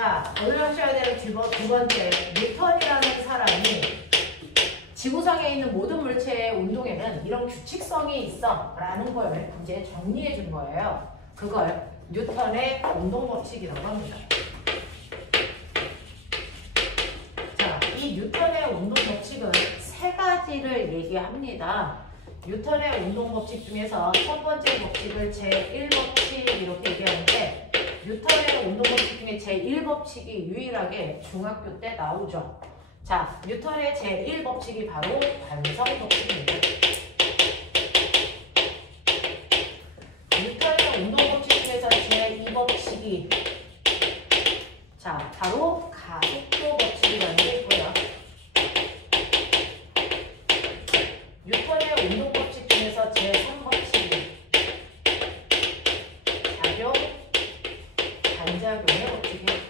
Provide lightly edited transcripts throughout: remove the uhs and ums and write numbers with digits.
자, 오늘 하셔야 되는 두 번째, 뉴턴이라는 사람이 지구상에 있는 모든 물체의 운동에는 이런 규칙성이 있어 라는 걸 이제 정리해 준 거예요. 그걸 뉴턴의 운동 법칙이라고 합니다. 자, 이 뉴턴의 운동 법칙은 세 가지를 얘기합니다. 뉴턴의 운동 법칙 중에서 첫 번째 법칙을 제1법칙 이렇게 얘기하는데, 뉴턴의 운동 법칙 중에 제1법칙이 유일하게 중학교 때 나오죠. 자, 뉴턴의 제1법칙이 바로 관성법칙입니다. 뉴턴의 운동 법칙 중에서 제2법칙이 자, 바로 가속도 법칙이라는 게 있고요. 뉴턴의 운동 법칙 중에서 제3법칙이 작용, 반작용의 법칙이에요.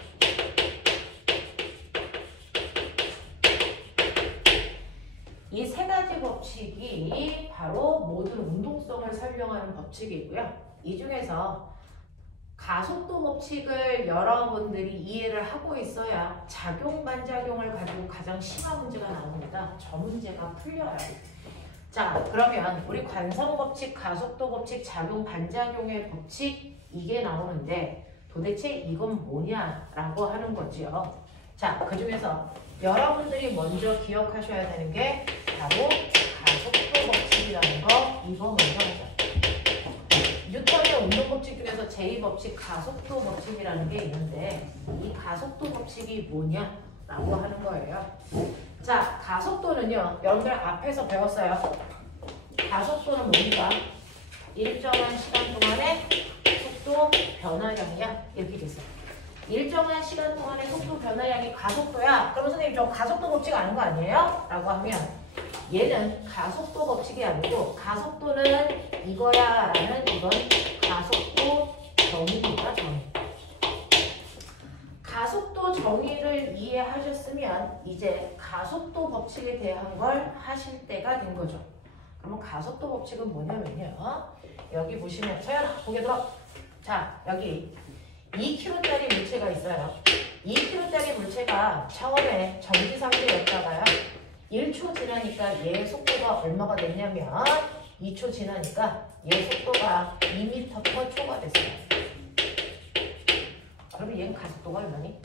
이 세 가지 법칙이 바로 모든 운동성을 설명하는 법칙이고요. 이 중에서 가속도 법칙을 여러분들이 이해를 하고 있어야 작용, 반작용을 가지고 가장 심한 문제가 나옵니다. 저 문제가 풀려요. 자, 그러면 우리 관성 법칙, 가속도 법칙, 작용, 반작용의 법칙 이게 나오는데 도대체 이건 뭐냐라고 하는 거죠. 자, 그 중에서 여러분들이 먼저 기억하셔야 되는 게 바로 가속도 법칙이라는 거, 이거 먼저 하죠. 뉴턴의 운동 법칙 중에서 제2법칙 가속도 법칙이라는 게 있는데 이 가속도 법칙이 뭐냐라고 하는 거예요. 자, 가속도는요, 여러분들 앞에서 배웠어요. 가속도는 뭡니까? 일정한 시간 동안의 속도 변화량이야. 이렇게 됐어요. 일정한 시간 동안의 속도 변화량이 가속도야. 그럼 선생님 저 가속도 법칙 아는 거 아니에요? 라고 하면 얘는 가속도 법칙이 아니고 가속도는 이거야 라는 이건 가속도 정의입니다. 정의. 가속도 정의를 이해하셨으면 이제 가속도 법칙에 대한 걸 하실 때가 된 거죠. 그러면 가속도 법칙은 뭐냐면요. 여기 보시면 서연아 고개 들어. 자, 여기 2kg짜리 물체가 있어요. 2kg짜리 물체가 처음에 정지 상태였다가요. 1초 지나니까 얘의 속도가 얼마가 됐냐면 2초 지나니까 얘 속도가 2m/초가 됐어요. 그러면 얘는 가속도가 얼마니?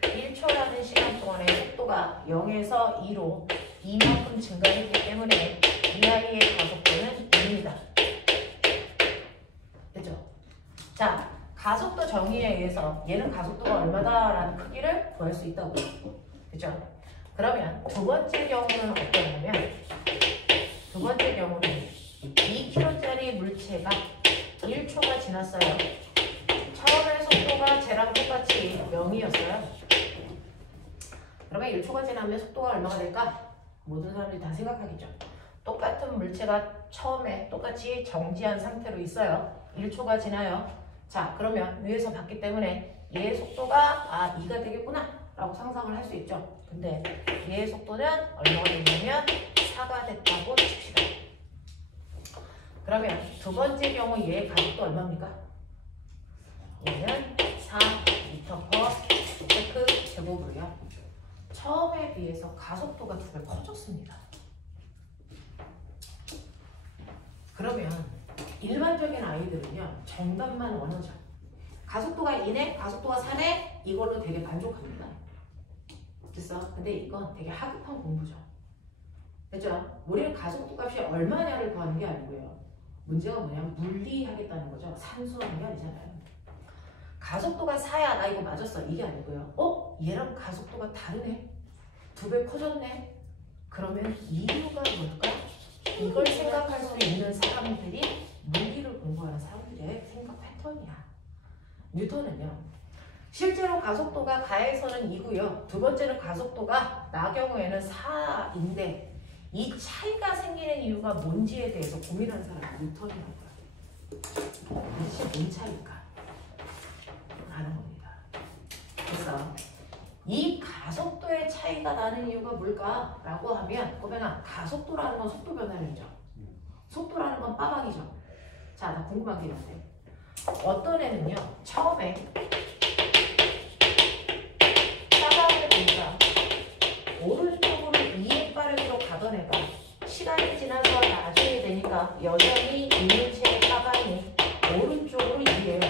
1초라는 시간 동안의 속도가 0에서 2로 이만큼 증가했기 때문에 이 아이의 가속도는 2입니다. 그죠? 자, 가속도 정의에 의해서 얘는 가속도가 얼마다라는 크기를 구할 수 있다고. 그죠? 그러면 두 번째 경우는 어떠냐면 두 번째 경우는 2kg짜리 물체가 1초가 지났어요. 처음에 속도가 쟤랑 똑같이 0이었어요. 그러면 1초가 지나면 속도가 얼마가 될까? 모든 사람들이 다 생각하겠죠. 똑같은 물체가 처음에 똑같이 정지한 상태로 있어요. 1초가 지나요. 자, 그러면 위에서 봤기 때문에 얘의 속도가 2가 되겠구나 라고 상상을 할 수 있죠. 근데 얘의 속도는 얼마가 됐냐면 4가 됐다고 칩시다. 그러면 두 번째 경우 얘의 가속도 얼마입니까? 얘는 4m/s 제곱으로요. 처음에 비해서 가속도가 2배 커졌습니다. 그러면 일반적인 아이들은요, 정답만 원하죠. 가속도가 2네, 가속도가 4네, 이걸로 되게 만족합니다. 됐어? 근데 이건 되게 하급한 공부죠. 됐죠? 우리는 가속도 값이 얼마냐를 구하는 게 아니고요. 문제가 뭐냐면 물리하겠다는 거죠. 산수하는 게 아니잖아요. 가속도가 4야, 나 이거 맞았어. 이게 아니고요. 얘랑 가속도가 다르네. 2배 커졌네. 그러면 이유가 뭘까? 이걸 생각할 수 있는 사람들이 물리를 공부하는 사람들의 생각 패턴이야. 뉴턴은요, 실제로 가속도가 가에서는 2고요. 두 번째는 가속도가 나 경우에는 4인데 이 차이가 생기는 이유가 뭔지에 대해서 고민하는 사람이 뉴턴이라는 거야. 도대체 뭔 차이일까? 라는 겁니다. 그래서 이 가속도의 차이가 나는 이유가 뭘까? 라고 하면 꼬맹아, 가속도라는 건 속도 변화량이죠. 속도라는 건 빠방이죠. 자, 나 궁금한 게 있는데 어떤 애는요, 처음에 사방을 보니까 오른쪽으로 2의 빠르기로 가던 애가 시간이 지나서 나중에 되니까 여전히 이물체의 사방이 오른쪽으로 2예요.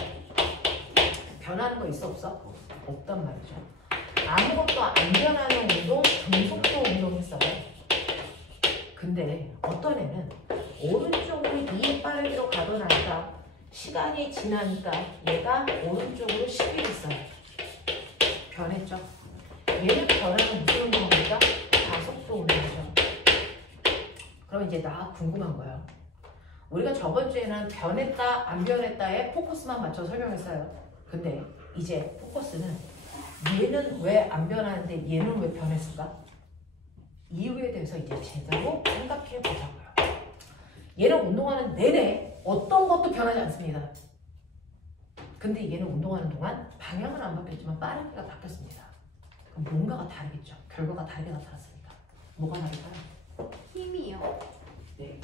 변하는 거 있어 없어? 없단 말이죠. 아무것도 안 변하는 운동, 등속도 운동했어요. 근데 어떤 애는 오른쪽으로 2의 빠르기로 가던 애가 시간이 지나니까 얘가 오른쪽으로 10이 있어요. 변했죠. 얘는 변하는 무슨 운동입니까? 가속도 운동이죠. 그럼 이제 나 궁금한 거예요. 우리가 저번 주에는 변했다, 안 변했다에 포커스만 맞춰 설명했어요. 근데 이제 포커스는 얘는 왜 안 변하는데 얘는 왜 변했을까? 이유에 대해서 이제 제대로 생각해 보자고요. 얘는 운동하는 내내 어떤 것도 변하지 않습니다. 근데 얘는 운동하는 동안 방향은 안 바뀌었지만 빠르기가 바뀌었습니다. 그럼 뭔가가 다르겠죠. 결과가 다르게 나타났습니다. 뭐가 다를까요? 힘이요. 네.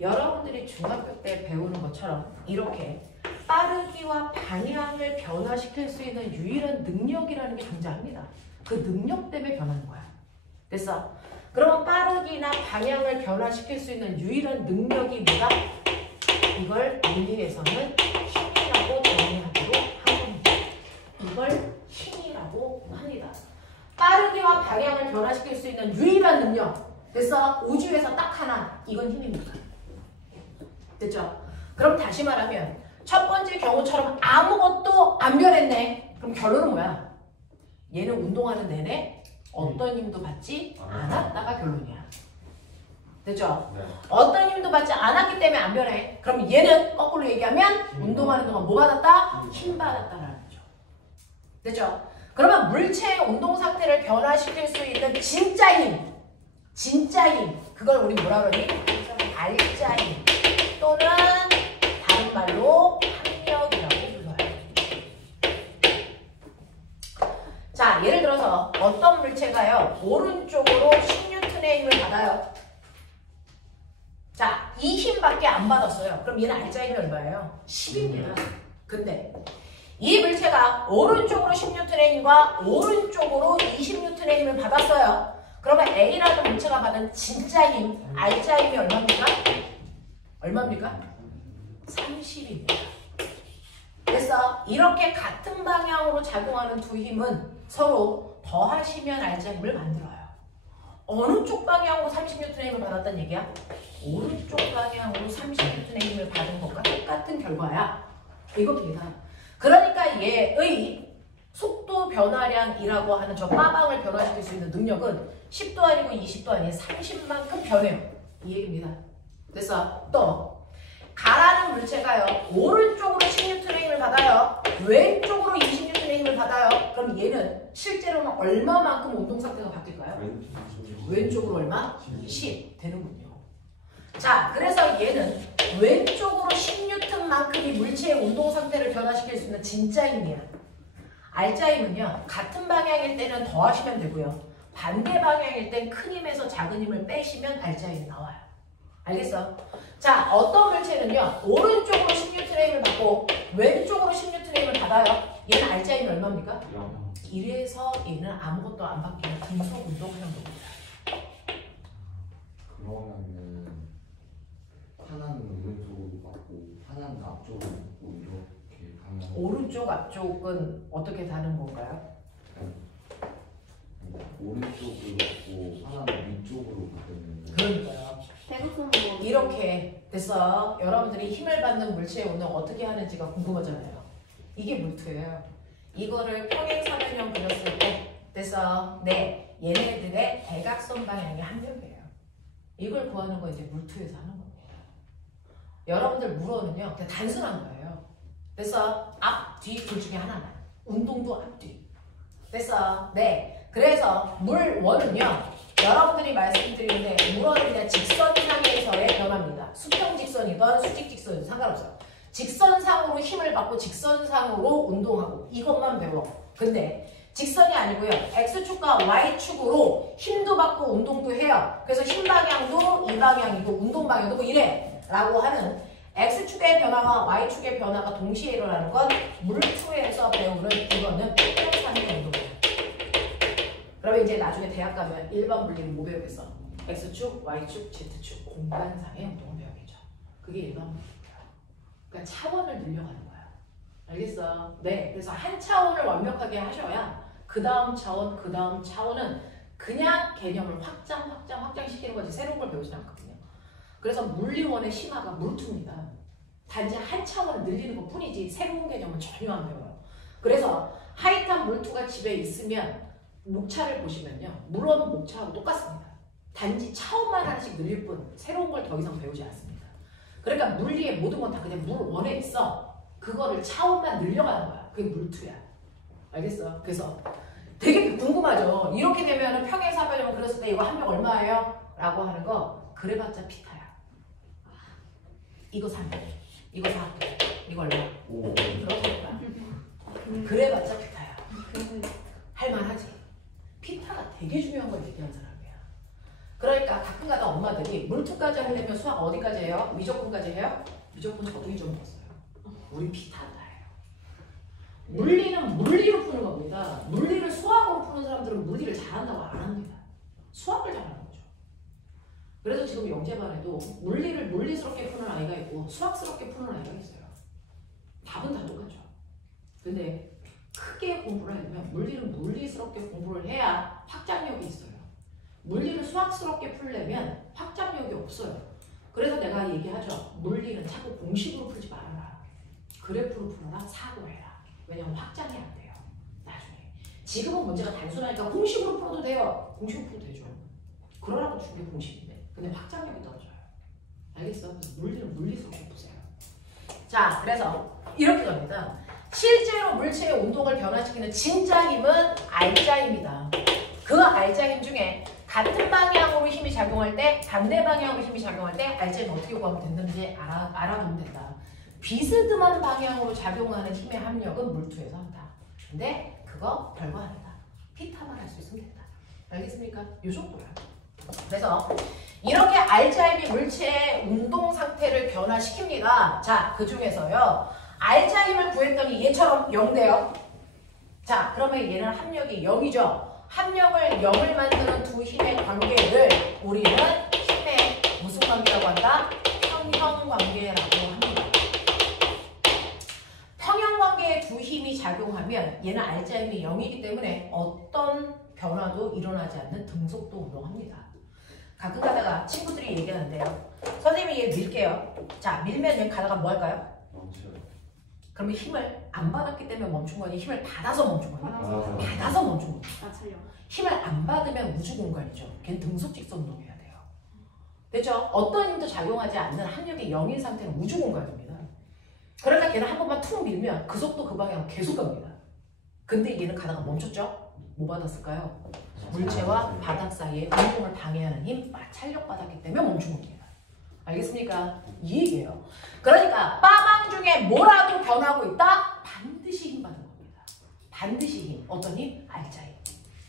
여러분들이 중학교 때 배우는 것처럼 이렇게 빠르기와 방향을 변화시킬 수 있는 유일한 능력이라는 게 존재합니다. 그 능력 때문에 변하는 거야. 됐어? 그러면 빠르기나 방향을 변화시킬 수 있는 유일한 능력이 뭐다? 이걸 물리에서는 힘이라고 정의하기로 한 겁니다. 이걸 힘이라고 합니다. 빠르기와 방향을 변화시킬 수 있는 유일한 능력. 됐어? 우주에서 딱 하나. 이건 힘입니다. 됐죠? 그럼 다시 말하면 첫 번째 경우처럼 아무것도 안 변했네. 그럼 결론은 뭐야? 얘는 운동하는 내내 어떤 힘도 받지 않았다가 결론이야. 됐죠? 네. 어떤 힘도 받지 않았기 때문에 안 변해. 그럼 얘는 거꾸로 얘기하면 운동하는 동안 뭐 받았다? 힘 받았다라는 거죠. 됐죠? 그러면 물체의 운동 상태를 변화시킬 수 있는 진짜 힘. 진짜 힘. 그걸 우리 뭐라 그러니? 알짜 힘. 또는 다른 말로 합력이라고 불러요. 자, 예를 들어서 어떤 물체가요, 오른쪽으로 10N의 힘을 받아요. 자, 이 힘밖에 안 받았어요. 그럼 얘는 알짜 힘이 얼마예요? 10입니다. 근데 이 물체가 오른쪽으로 10N의 힘과 오른쪽으로 20N의 힘을 받았어요. 그러면 A라는 물체가 받은 진짜 힘, 알짜 힘이 얼마입니까? 얼마입니까? 30입니다. 그래서 이렇게 같은 방향으로 작용하는 두 힘은 서로 더하시면 알짜 힘을 만들어요. 어느 쪽 방향으로 30N의 힘을 받았다는 얘기야? 오른쪽 방향으로 30N의 힘을 받은 것과 똑같은 결과야. 이겁니다. 그러니까 얘의 속도 변화량이라고 하는 저 빠방을 변화시킬 수 있는 능력은 10도 아니고 20도 아니에요. 30만큼 변해요. 이 얘기입니다. 그래서 또 가라는 물체가요, 오른쪽으로 10N의 힘을 받아요. 왼쪽으로 20N의 힘을 받아요. 그럼 얘는 실제로는 얼마만큼 운동 상태가 바뀔까요? 왼쪽으로 얼마? 10 되는군요. 자, 그래서 얘는 왼쪽으로 10N만큼이 물체의 운동 상태를 변화시킬 수 있는 진짜 힘이야. 알짜 힘은요, 같은 방향일 때는 더하시면 되고요. 반대 방향일 땐 큰 힘에서 작은 힘을 빼시면 알짜 힘이 나와요. 알겠어? 자, 어떤 물체는요, 오른쪽으로 10N의 힘을 받고 왼쪽으로 10N의 힘을 받아요. 얘는 알짜 힘이 얼마입니까? 이래서 얘는 아무것도 안 바뀌는 등속 운동하는 겁니다. 그러면은 하나는 오른쪽으로 받고 하나는 앞쪽으로 받고 이렇게 가면 오른쪽 앞쪽은 어떻게 다른 건가요? 오른쪽으로 받고 하나는 위쪽으로 받으면 그러니까요. 대극선으로 이렇게 됐어. 여러분들이 힘을 받는 물체의 운동 어떻게 하는지가 궁금하잖아요. 이게 물투예요. 이거를 평행사변형 그렸을 때 됐어. 네, 얘네들의 대각선 방향이 합력이에요. 이걸 구하는 거 이제 물투에서 하는 겁니다. 여러분들 물어는요, 그냥 단순한 거예요. 됐어. 앞, 뒤 둘 중에 하나만. 운동도 앞뒤. 됐어. 네. 그래서 물원은요, 여러분들이 말씀드리는데 물원은 그냥 직선상에서의 변화입니다. 수평 직선이든 수직 직선이든 상관없어요. 직선상으로 힘을 받고 직선상으로 운동하고 이것만 배워. 근데 직선이 아니고요. X축과 Y축으로 힘도 받고 운동도 해요. 그래서 힘 방향도 이 방향이고 운동 방향도 뭐 이래 라고 하는 X축의 변화와 Y축의 변화가 동시에 일어나는 건 물투에서 배우는 이거는 평행상의 운동이야. 그러면 이제 나중에 대학 가면 일반 물리는 뭐 배우겠어? X축, Y축, Z축 공간상의 운동을 배우겠죠. 그게 일반 물리예요. 그러니까 차원을 늘려가는 거야. 알겠어? 네. 그래서 한 차원을 완벽하게 하셔야 그 다음 차원, 그 다음 차원은 그냥 개념을 확장시키는 거지 새로운 걸 배우진 않거든요. 그래서 물리원의 심화가 물투입니다. 단지 한 차원을 늘리는 것 뿐이지 새로운 개념은 전혀 안 배워요. 그래서 하이탄 물투가 집에 있으면 목차를 보시면요. 물원 목차하고 똑같습니다. 단지 차원만 하나씩 늘릴 뿐 새로운 걸 더 이상 배우지 않습니다. 그러니까 물리의 모든 건 다 그냥 물원에 있어. 그거를 차원만 늘려가는 거야. 그게 물투야. 알겠어? 그래서 되게 궁금하죠? 이렇게 되면 평행사변형 그렸을 때 이거 한 명 얼마예요? 라고 하는 거 그래봤자 피타야. 이거 3, 이거 4, 이거 얼마? 그렇게 거야. 그래봤자 피타야. 할만하지? 피타가 되게 중요한 걸 얘기한 사람이야. 그러니까 가끔가다 엄마들이 물투까지 하려면 수학 어디까지 해요? 미적분까지 해요? 미적분 저도 이 정도 했어요. 우리 피타다 해요. 물리는 물리로 푸는 겁니다. 물리를 수학으로 푸는 사람들은 물리를 잘한다고 안 합니다. 수학을 잘하는 거죠. 그래서 지금 영재반에도 물리를 물리스럽게 푸는 아이가 있고 수학스럽게 푸는 아이가 있어요. 답은 다 똑같죠. 근데 크게 공부를 하려면 물리는 물리스럽게 공부를 해야 확장력이 있어요. 물리를 수학스럽게 풀려면 확장력이 없어요. 그래서 내가 얘기하죠. 물리는 자꾸 공식으로 풀지 말아라. 그래프로 풀어라. 사고해라. 왜냐면 확장이 안 돼요. 나중에. 지금은 문제가 단순하니까 공식으로 풀어도 돼요. 공식으로 풀어도 되죠. 그러라고 준 게 공식인데. 근데 확장력이 떨어져요. 알겠어? 물리는 물리스럽게 푸세요. 자, 그래서 이렇게 갑니다. 실제로 물체의 운동을 변화시키는 진짜 힘은 알자입니다. 그 알자 힘 중에 같은 방향으로 힘이 작용할 때 반대 방향으로 힘이 작용할 때 알자는 어떻게 구하면 된다는지 알아두면 된다. 비스듬한 방향으로 작용하는 힘의 합력은 물투에서 한다. 근데 그거 별거 아니다. 피타만 할 수 있으면 된다. 알겠습니까? 이 정도야. 그래서 이렇게 알자 힘이 물체의 운동 상태를 변화시킵니다. 자, 그 중에서요. 알자 힘을 구했더니 얘처럼 0돼요. 자, 그러면 얘는 합력이 0이죠. 합력을 0을 만드는 두 힘의 관계를 우리는 힘의 무슨 관계라고 한다? 평형 관계라고 합니다. 평형 관계의 두 힘이 작용하면 얘는 알자 힘이 0이기 때문에 어떤 변화도 일어나지 않는 등속도 운동합니다. 가끔 가다가 친구들이 얘기하는데요. 선생님이 얘 밀게요. 자, 밀면 얘 가다가 뭐 할까요? 멈춰요. 그러면 힘을 안 받았기 때문에 멈춘 거니 힘을 받아서 멈춘 거니? 받아서 멈춘 거니? 힘을 안 받으면 우주 공간이죠. 걔는 등속직선 운동해야 돼요. 됐죠? 어떤 힘도 작용하지 않는 합력이 0인 상태는 우주 공간입니다. 그러니까 걔는 한 번만 툭 밀면 그 속도 그 방향으로 계속 갑니다. 근데 얘는 가다가 멈췄죠? 뭐 받았을까요? 물체와 바닥 사이에 운동을 방해하는 힘, 마찰력 받았기 때문에 멈춘 겁니다. 알겠습니까? 이 얘기예요. 그러니까 빠방 중에 뭐라도 변하고 있다? 반드시 힘 받는 겁니다. 반드시 힘. 어떤 힘? 알자 힘.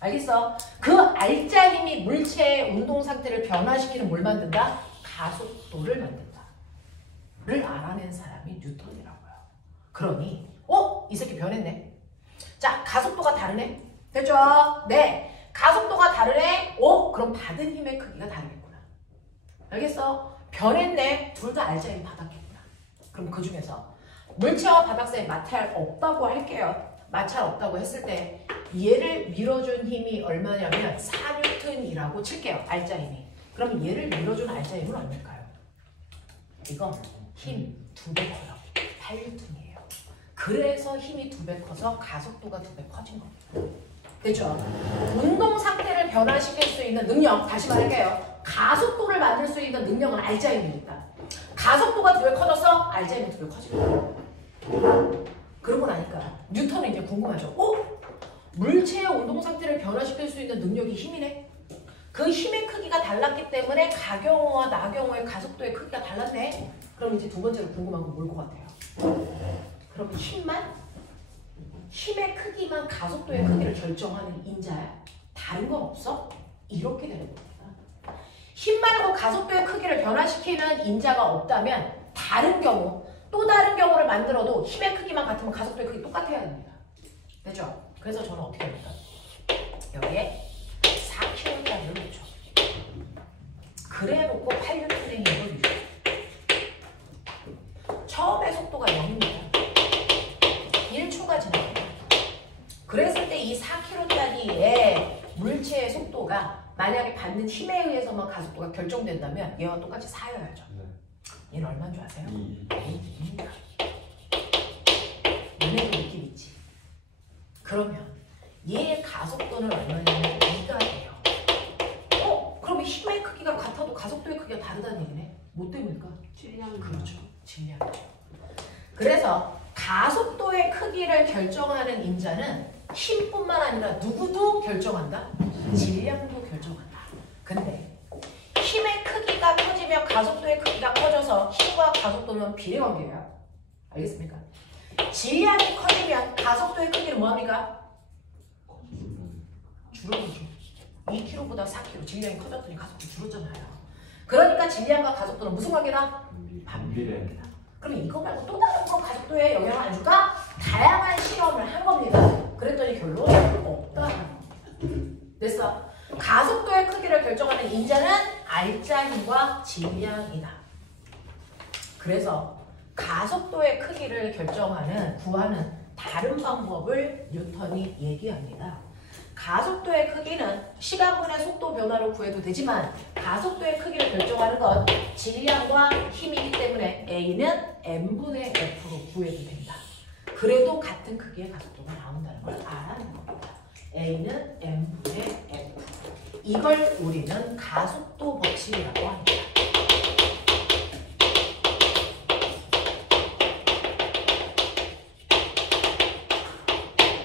알겠어? 그 알자 힘이 물체의 운동 상태를 변화시키는 뭘 만든다? 가속도를 만든다. 를 알아낸 사람이 뉴턴이라고요. 그러니 이 새끼 변했네. 자, 가속도가 다르네. 됐죠? 네. 가속도가 다르네. 그럼 받은 힘의 크기가 다르겠구나. 알겠어? 변했네. 둘 다 알자 힘 받았겠구나. 그럼 그 중에서 물체와 바닥 사이에 마찰 없다고 할게요. 마찰 없다고 했을 때 얘를 밀어준 힘이 얼마냐면 4N이라고 칠게요. 알자 힘이. 그럼 얘를 밀어준 알자 힘은 얼마일까요? 이거 힘 2배 커요. 8N이에요. 그래서 힘이 2배 커서 가속도가 2배 커진 겁니다. 됐죠? 운동 상태를 변화시킬 수 있는 능력, 다시 말할게요. 가속도를 만들 수 있는 능력은 알자 힘입니다. 가속도가 2배 커져서 알자 힘이 2배 커진 거예요. 그러고 나니까 뉴턴은 이제 궁금하죠. 물체의 운동 상태를 변화시킬 수 있는 능력이 힘이네? 그 힘의 크기가 달랐기 때문에 가경호와 나경호의 가속도의 크기가 달랐네? 그럼 이제 두 번째로 궁금한 건 뭘 것 같아요? 그럼 힘의 크기만 가속도의 크기를 결정하는 인자야? 다른 건 없어? 이렇게 되는 겁니다. 힘 말고 가속도의 크기를 변화시키는 인자가 없다면 다른 경우, 또 다른 경우를 만들어도 힘의 크기만 같으면 가속도의 크기 똑같아야 됩니다. 됐죠? 그래서 저는 어떻게 합니까? 여기에 4kg짜리를 놓죠. 그래 놓고 8N을 이어주죠. 처음에 속도가 0입니다. 1초가 지납니다. 그랬을 때 이 4kg짜리의 물체의 속도가 만약에 받는 힘에 의해서만 가속도가 결정된다면 얘와 똑같이 4여야죠. 얘는 얼마인 줄 아세요? 2입니다. 얘네도 느낌 있지? 그러면 얘의 가속도는 얼마냐면 2가 돼요. 그러면 힘의 크기가 같아도 가속도의 크기가 다르다는 얘기네. 뭐 때문일까? 질량. 그렇죠. 질량이죠. 그래서 가속도의 크기를 결정하는 인자는 힘뿐만 아니라 누구도 결정한다? 질량도 결정한다. 근데 힘의 크기가 커지면 가속도의 크기가 커져서 힘과 가속도는 비례관계예요. 알겠습니까? 질량이 커지면 가속도의 크기는 뭐합니까? 줄어들죠. 2kg보다 4kg 질량이 커졌더니 가속도 줄었잖아요. 그러니까 질량과 가속도는 무슨 관계다? 반비례. 그럼 이거 말고 또 다른 거 가속도에 영향을 안 줄까? 다양한 실험을 한 겁니다. 그랬더니 결론 없다. 됐어. 가속도의 크기를 결정하는 인자는 알짜힘과 질량이다. 그래서 가속도의 크기를 구하는 다른 방법을 뉴턴이 얘기합니다. 가속도의 크기는 시간분의 속도 변화로 구해도 되지만 가속도의 크기를 결정하는 건 질량과 힘이기 때문에 A는 M분의 F로 구해도 된다. 그래도 같은 크기의 가속도가 나온다는 걸 알아는 겁니다. A는 M분의 F. 이걸 우리는 가속도 법칙이라고 합니다.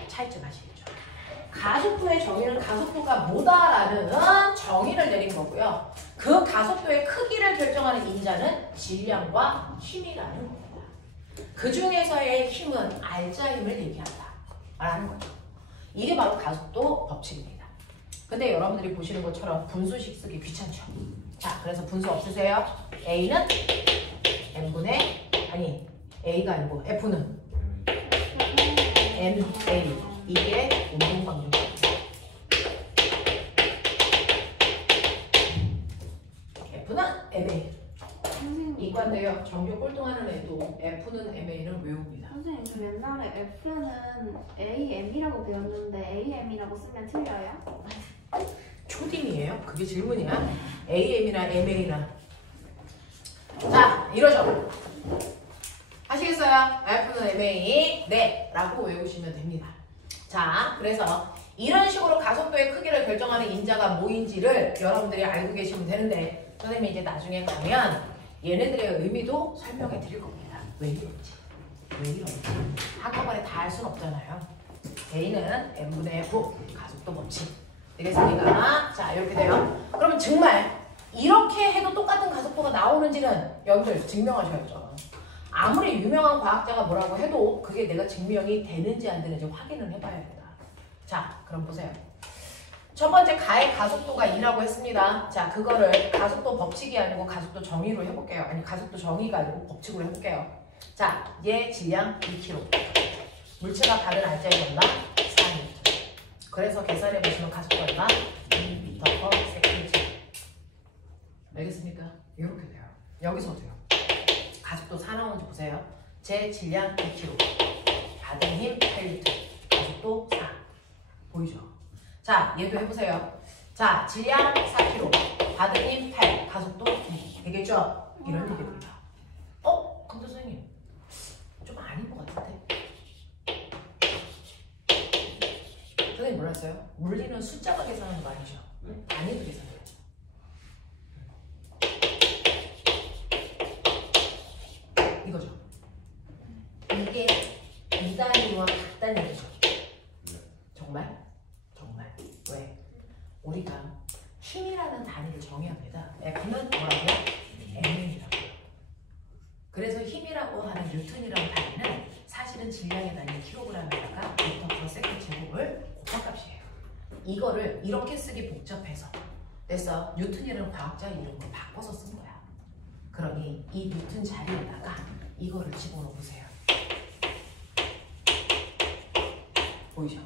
차이점 아시겠죠? 가속도의 정의는 가속도가 뭐다라는 정의를 내린 거고요. 그 가속도의 크기를 결정하는 인자는 질량과 힘이라는 겁니다. 그 중에서의 힘은 알짜힘을 얘기한다 라는 거죠. 이게 바로 가속도 법칙입니다. 근데 여러분들이 보시는 것처럼 분수식 쓰기 귀찮죠? 자, 그래서 분수 없으세요? A는 A가 아니고 F는 MA. 이게 운동방정입니다. F는 MA. 이과인데요. 전교 꼴등하는 애도 F는 MA를 외웁니다. 선생님, 저 옛날에 F는 AM이라고 배웠는데 AM이라고 쓰면 틀려요? 초딩이에요? 그게 질문이야? AM이나 MA나. 자, 이러죠. 하시겠어요? F는 MA. 네. 라고 외우시면 됩니다. 자, 그래서 이런 식으로 가속도의 크기를 결정하는 인자가 뭐인지를 여러분들이 알고 계시면 되는데 선생님이 이제 나중에 가면 얘네들의 의미도 설명해 드릴 겁니다. 왜 이런지. 한꺼번에 다 할 순 없잖아요. A는 M분의 F, 가속도 법칙. 되겠습니까? 자, 이렇게 돼요. 그러면 정말 이렇게 해도 똑같은 가속도가 나오는지는 여러분들 증명하셔야죠. 아무리 유명한 과학자가 뭐라고 해도 그게 내가 증명이 되는지 안 되는지 확인을 해봐야 된다. 자, 그럼 보세요. 첫 번째 가의 가속도가 2라고 했습니다. 자, 그거를 가속도 법칙이 아니고 가속도 정의로 해볼게요. 아니, 가속도 정의가 아니고 법칙으로 해볼게요. 자, 얘 질량 2kg. 물체가 받은 알짜리 얼마? 4m. 그래서 계산해보시면 가속도 얼마? 2m/s. 알겠습니까? 이렇게 돼요. 여기서도요. 가속도 4 나오는지 보세요. 제 질량 2kg. 받은 힘 8N. 가속도 4. 보이죠? 자, 얘도 해보세요. 자, 질량 4kg. 받은 힘 8. 가속도 2. 되겠죠? 이런 얘기입니다. 근데 선생님, 좀 아닌 것 같은데? 선생님 몰랐어요? 물리는 숫자가 계산하는 거 아니죠? 단위도 계산해야죠. 이거죠. 이게 2단위와 같다는 얘기죠. 정말? 왜? 우리가 힘이라는 단위를 정의합니다. F는 뭐라고요? M이라고요. 그래서 힘이라고 하는 뉴턴이라는 단위는 사실은 질량의 단위 킬로그램에다가 m/s 제곱을 곱한 값이에요. 이거를 이렇게 쓰기 복잡해서 그래서 뉴턴이라는 과학자 이름으로 바꿔서 쓴 거야. 그러니 이 뉴턴 자리에다가 이거를 집어넣어 보세요. 보이죠?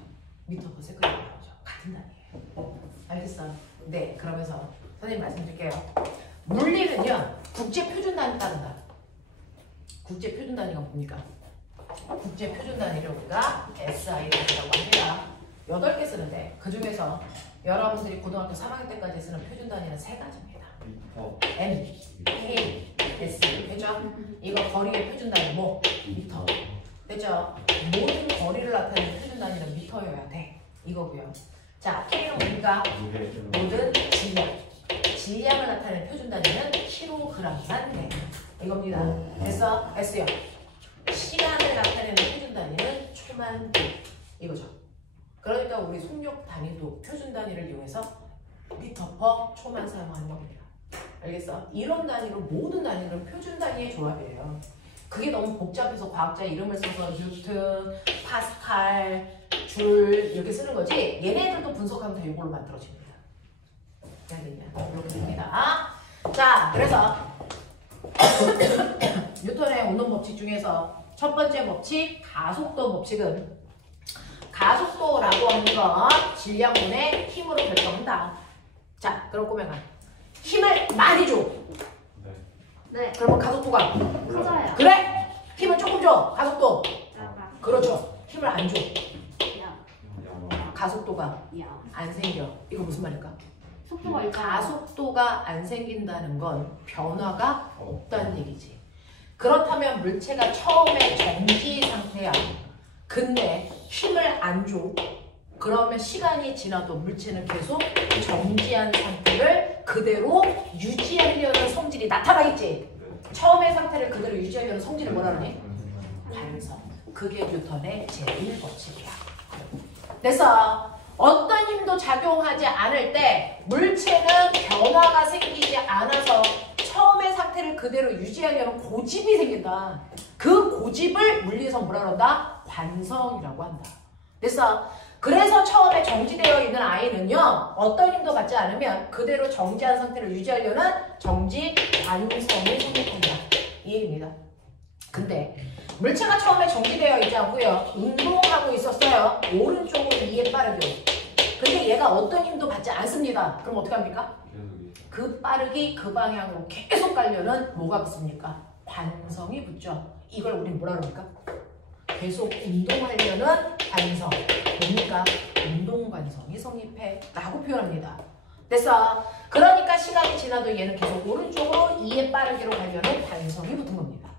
미터 퍼 세컨드 나오죠. 같은 단위예요. 알겠어? 네, 그러면서 선생님 말씀드릴게요. 물리는요, 국제 표준 단위 따른다. 국제 표준 단위가 뭡니까? 국제 표준 단위를 우리가 SI라고 합니다. 8개 쓰는데 그 중에서 여러분들이 고등학교 3학년 때까지 쓰는 표준 단위는 3가지입니다. M, K, S. 됐죠? 이거 거리의 표준 단위 뭐? 미터. 됐죠? 모든 거리를 나타내는 표준 단위는 미터여야 돼. 이거고요. 자, K는 뭡니까? 모든 질량. 질량을 나타내는 표준 단위는 킬로그램만 돼. 이겁니다. 됐어? S요. 시간을 나타내는 표준 단위는 초만분. 이거죠. 그러니까 우리 속력 단위도 표준 단위를 이용해서 미터 퍼 초만 사용하는 겁니다. 알겠어? 이런 단위로 모든 단위는 표준 단위의 조합이에요. 그게 너무 복잡해서 과학자 이름을 써서 뉴턴, 파스칼, 줄 이렇게 쓰는 거지 얘네들도 분석하면 다 이걸로 만들어집니다. 이렇게 됩니다. 자, 그래서 뉴턴의 운동 법칙 중에서 첫 번째 법칙, 가속도 법칙은 가속도라고 하는 건 질량분의 힘으로 결정한다. 자, 그럼 꼬맹아 힘을 많이 줘. 네. 그러면 가속도가 커져요. 그래? 힘을 조금 줘. 가속도. 작아. 그렇죠. 힘을 안 줘. 야. 가속도가 야. 안 생겨. 이거 무슨 말일까? 속도가 있잖아. 가속도가 안 생긴다는 건 변화가 없다는 얘기지. 그렇다면 물체가 처음에 정지 상태야. 근데 힘을 안 줘. 그러면 시간이 지나도 물체는 계속 정지한 상태를 그대로 유지하려는 성질이 나타나겠지. 처음의 상태를 그대로 유지하려는 성질을 뭐라 그러니? 관성. 그게 뉴턴의 제1법칙이야. 그래서 어떤 힘도 작용하지 않을 때 물체는 변화가 생기지 않아서 처음의 상태를 그대로 유지하려는 고집이 생긴다. 그 고집을 물리에서 뭐라 그런다? 관성이라고 한다. 그래서 처음에 정지되어 있는 아이는요, 어떤 힘도 받지 않으면 그대로 정지한 상태를 유지하려는 정지 관성이 성립한다. 이 얘기입니다. 근데 물체가 처음에 정지되어 있지 않고요, 운동하고 있었어요. 오른쪽으로 2에 빠르게. 근데 얘가 어떤 힘도 받지 않습니다. 그럼 어떻게 합니까? 그 빠르기 그 방향으로 계속 가려는 뭐가 붙습니까? 관성이 붙죠. 이걸 우린 뭐라 그럽니까? 계속 운동하려는 관성. 뭡니까? 운동관성이 성립해 라고 표현합니다. 됐어? 그러니까 시간이 지나도 얘는 계속 오른쪽으로 2에 빠르기로 가려는 관성이 붙은 겁니다.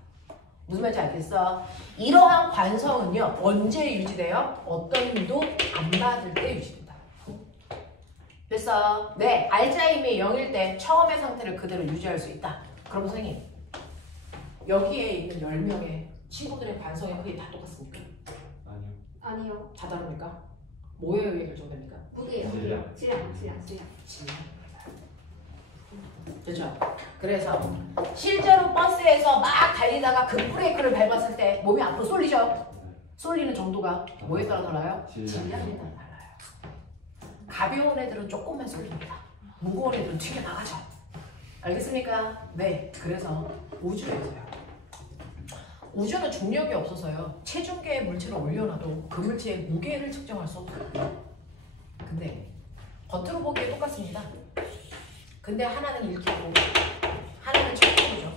무슨 말인지 알겠어? 이러한 관성은요, 언제 유지돼요? 어떤 힘도 안 받을 때 유지된다. 됐어? 네, 알짜힘이 0일 때 처음의 상태를 그대로 유지할 수 있다. 그럼 선생님, 여기에 있는 10명의 친구들의 관성의 크기 다 똑같습니까? 아니요. 다 다릅니까? 뭐에 의해 결정됩니까? 무게요. 질량. 그렇죠? 그래서 실제로 버스에서 막 달리다가 급브레이크를 밟았을 때 몸이 앞으로 쏠리죠? 쏠리는 정도가 뭐에 따라 달라요? 질량에 따라 달라요. 가벼운 애들은 조금만 쏠립니다. 무거운 애들은 튀겨나가죠. 알겠습니까? 네, 그래서 우주에서요. 우주는 중력이 없어서요. 체중계의 물체를 올려놔도 그 물체의 무게를 측정할 수 없어요. 근데 겉으로 보기에 똑같습니다. 근데 하나는 1kg, 하나는 1000kg죠.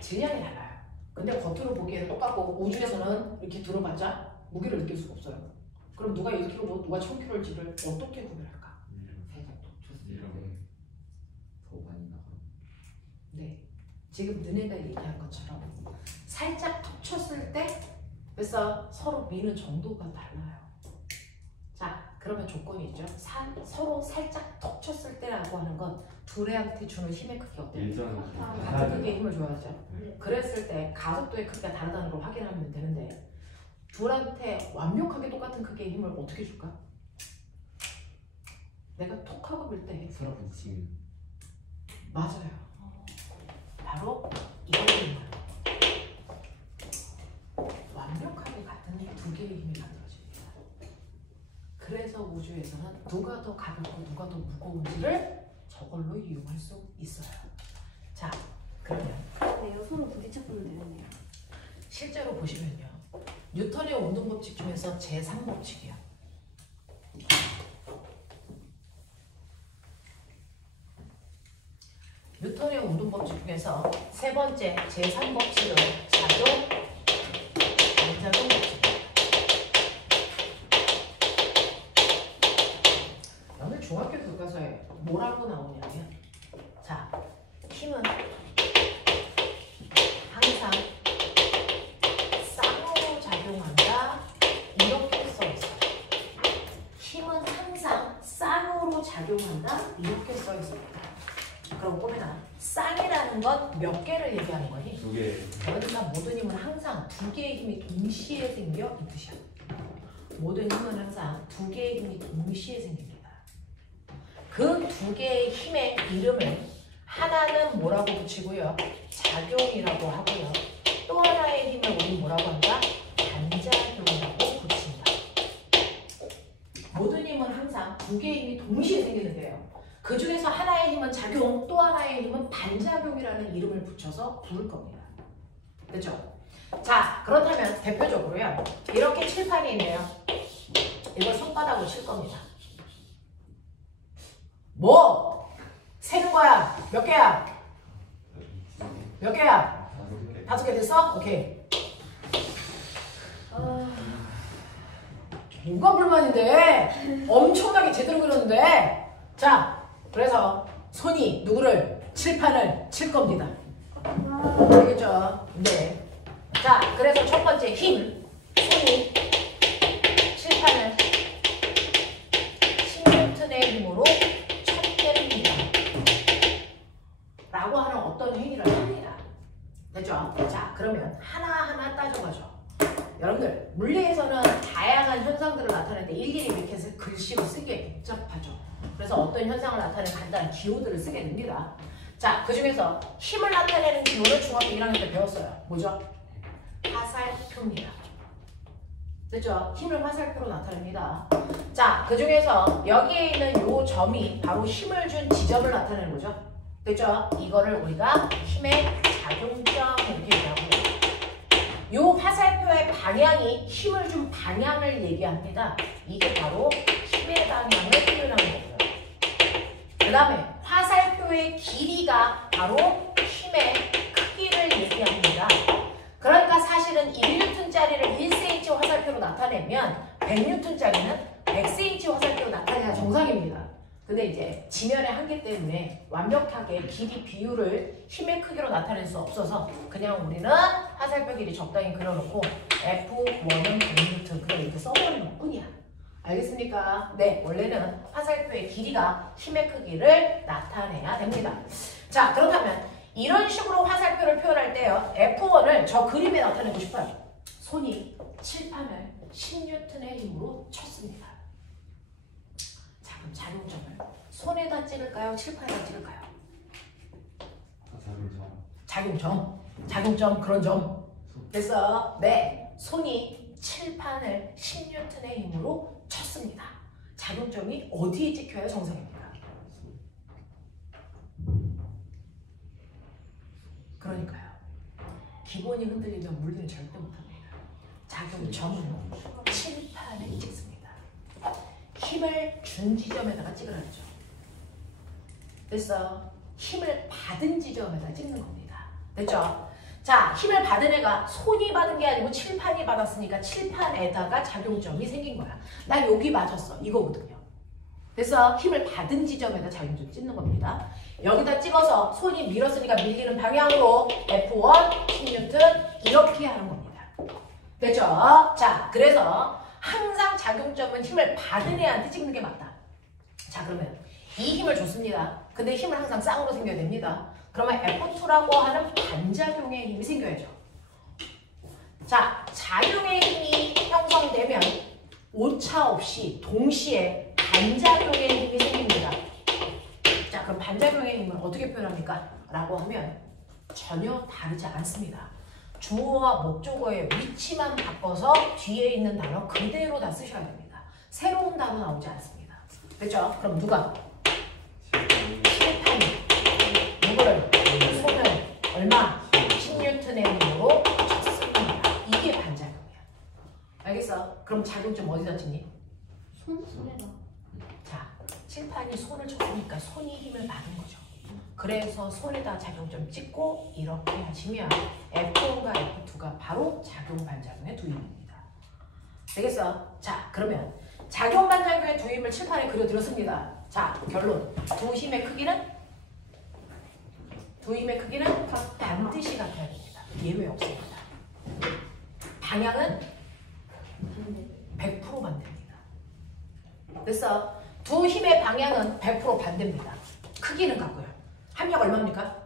질량이 달라요. 근데 겉으로 보기에는 똑같고 우주에서는 이렇게 들어봤자 무게를 느낄 수가 없어요. 그럼 누가 1kg고 누가 1000kg일지를 어떻게 구별할까? 살짝 톡쳤을 때더 많이 나가. 네. 지금 너네가 얘기한 것처럼 살짝 톡 쳤을 때 그래서 서로 미는 정도가 달라요. 자, 그러면 조건이 있죠. 서로 살짝 톡 쳤을 때라고 하는 건 둘애한테 주는 힘의 크기가 어때요? 같은 크기의 힘을 줘야죠. 그랬을 때 가속도의 크기가 다르다는 걸 확인하면 되는데 둘한테 완벽하게 똑같은 크기의 힘을 어떻게 줄까? 내가 톡 하고 볼 때 서로 붙이면. 맞아요. 바로 이거입니다. 완벽하게 같은 두 개의 힘이 만들어집니다. 그래서 우주에서는 누가 더 가볍고 누가 더 무거운지를 저걸로 이용할 수 있어요. 자, 그러면 네, 서로 부딪혀보면 되겠네요. 실제로 보시면요. 뉴턴의 운동 법칙 중에서 제3법칙이야. 뉴턴의 운동 법칙 중에서 세 번째 제3법칙은 작용, 반작용 법칙이야. 오늘 중학교 교과서에 뭐라고 나오냐면, 자, 힘은 항상 쌍으로 작용한다 이렇게 써 있어. 힘은 항상 쌍으로 작용한다 이렇게 써 있습니다. 그럼 꼬매나 쌍이라는 건 몇 개를 얘기하는 거니? 2개. 그러니까 모든 힘은 항상 두 개의 힘이 동시에 생겨 이 뜻이야. 모든 힘은 항상 두 개의 힘이 동시에 생깁니다. 그 두 개의 힘의 이름을 하나는 뭐라고 붙이고요? 작용이라고 하고요. 또 하나의 힘을 우리 뭐라고 한다? 반작용이라고 붙인다. 모든 힘은 항상 두 개의 힘이 동시에 생기는데요. 그 중에서 하나의 힘은 작용, 또 하나의 힘은 반작용이라는 이름을 붙여서 부를 겁니다. 됐죠? 자, 그렇다면 대표적으로요. 이렇게 칠판이 있네요. 이걸 손바닥으로 칠 겁니다. 뭐? 세는 거야. 몇 개야? 몇 개야? 5개. 5개 됐어? 오케이. 뭐가 불만인데? 엄청나게 제대로 그렸는데. 자, 그래서 손이 누구를? 칠판을 칠 겁니다. 알겠죠? 네. 자, 그래서 첫 번째 힘. 손이 칠판을 10N의 힘으로 쳤답니다. 라고 하는 어떤 행위를 합니다. 됐죠? 자, 그러면 하나하나 따져가죠. 여러분들, 물리에서는 다양한 현상들을 나타내는데 일일이 이렇게 해서 글씨로 쓰기에 복잡하죠. 그래서 어떤 현상을 나타내는 간단한 기호들을 쓰게 됩니다. 자, 그 중에서 힘을 나타내는 기호를 중학교 1학년 때 배웠어요. 뭐죠? 화살표입니다. 됐죠? 힘을 화살표로 나타냅니다. 자, 그 중에서 여기에 있는 요 점이 바로 힘을 준 지점을 나타내는 거죠. 됐죠? 이거를 우리가 힘의 작용점 이렇게 얘기하고요. 요 화살표의 방향이 힘을 준 방향을 얘기합니다. 이게 바로 힘의 방향을 표현하는 거고요. 그 다음에 화살표의 길이가 바로 힘의 크기를 얘기합니다. 그러니까 사실은 1N짜리를 1cm 화살표로 나타내면 100N짜리는 100cm 화살표로 나타내야 정상입니다. 근데 이제 지면의 한계 때문에 완벽하게 길이 비율을 힘의 크기로 나타낼 수 없어서 그냥 우리는 화살표 길이 적당히 그려놓고 F1은 100N 그냥 이렇게 써버리는 것 뿐이야. 알겠습니까? 네, 원래는 화살표의 길이가 힘의 크기를 나타내야 됩니다. 자, 그렇다면 이런 식으로 화살표를 표현할 때요. F1을 저 그림에 나타내고 싶어요. 손이 칠판을 10N의 힘으로 쳤습니다. 자, 그럼 작용점을 손에다 찍을까요? 칠판에다 찍을까요? 작용점, 그런 점. 됐어? 네, 손이 칠판을 10N의 힘으로 쳤습니다. 작용점이 어디에 찍혀야 정상입니까? 그러니까요. 기본이 흔들리면 물리는 절대 못합니다. 작용점은 칠판에 찍습니다. 힘을 준 지점에다가 찍으라죠. 됐어? 힘을 받은 지점에다 찍는 겁니다. 됐죠? 자, 힘을 받은 애가 손이 받은 게 아니고 칠판이 받았으니까 칠판에다가 작용점이 생긴 거야. 나 여기 맞았어. 이거거든요. 그래서 힘을 받은 지점에다 작용점 찍는 겁니다. 여기다 찍어서 손이 밀었으니까 밀리는 방향으로 F1, 10N 이렇게 하는 겁니다. 됐죠? 자, 그래서 항상 작용점은 힘을 받은 애한테 찍는 게 맞다. 자, 그러면 이 힘을 줬습니다. 근데 힘은 항상 쌍으로 생겨야 됩니다. 그러면 F2라고 하는 반작용의 힘이 생겨야죠. 자, 작용의 힘이 형성되면 오차 없이 동시에 반작용의 힘이 생깁니다. 자, 그럼 반작용의 힘을 어떻게 표현합니까? 라고 하면 전혀 다르지 않습니다. 주어와 목적어의 위치만 바꿔서 뒤에 있는 단어 그대로 다 쓰셔야 됩니다. 새로운 단어 나오지 않습니다. 됐죠? 그럼 누가? 얼마? 10N의 힘으로 쳤습니다. 이게 반작용이야. 알겠어? 그럼 작용점 어디다 찍니? 손에다. 자, 칠판이 손을 쳤으니까 손이 힘을 받은 거죠. 그래서 손에다 작용점 찍고 이렇게 하시면 F1과 F2가 바로 작용 반작용의 두 힘입니다. 되겠어? 자, 그러면 작용 반작용의 두 힘을 칠판에 그려드렸습니다. 자, 결론. 두 힘의 크기는? 두 힘의 크기는 반드시 같아야 됩니다. 예외 없습니다. 방향은 100% 반대입니다. 됐어? 두 힘의 방향은 100% 반대입니다. 크기는 같고요. 합력 얼마입니까?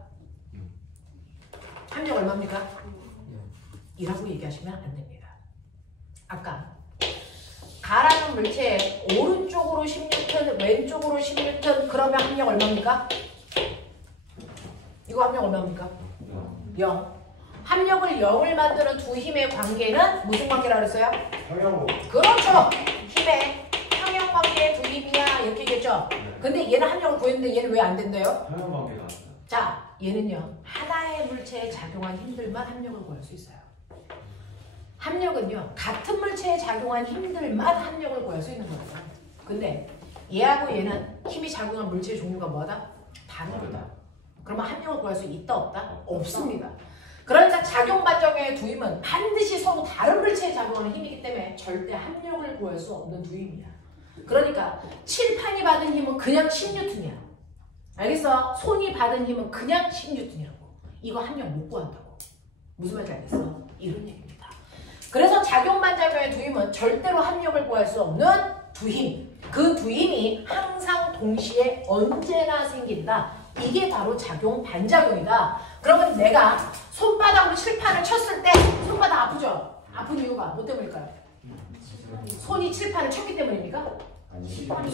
합력 얼마입니까? 2라고 얘기하시면 안 됩니다. 아까 가라는 물체에 오른쪽으로 10N, 왼쪽으로 10N 그러면 합력 얼마입니까? 이거 합력 얼마입니까? 0. 합력을 0을 만드는 두 힘의 관계는 무슨 관계라 그랬어요? 평형으로. 그렇죠. 힘의 평형 관계의 두 힘이냐 이렇게 얘기했죠. 근데 얘는 합력을 구했는데 얘는 왜 안 된대요? 평형 관계가 아니라. 자, 얘는요. 하나의 물체에 작용한 힘들만 합력을 구할 수 있어요. 합력은요. 같은 물체에 작용한 힘들만 합력을 구할 수 있는 거예요. 근데 얘하고 얘는 힘이 작용한 물체의 종류가 뭐다? 다릅니다. 그러면 합력을 구할 수 있다 없다? 없습니다. 그러니까 작용 반작용의 두 힘은 반드시 서로 다른 물체에 작용하는 힘이기 때문에 절대 합력을 구할 수 없는 두 힘이야. 그러니까 칠판이 받은 힘은 그냥 10N이야. 알겠어? 손이 받은 힘은 그냥 10N이라고. 이거 합력 못 구한다고. 무슨 말인지 알겠어? 이런 얘기입니다. 그래서 작용 반작용의 두 힘은 절대로 합력을 구할 수 없는 두 힘. 그 두 힘이 항상 동시에 언제나 생긴다. 이게 바로 작용 반작용이다. 그러면 내가 손바닥으로 칠판을 쳤을 때 손바닥 아프죠? 아픈 이유가 뭐 때문일까요? 손이 칠판을 쳤기 때문입니까?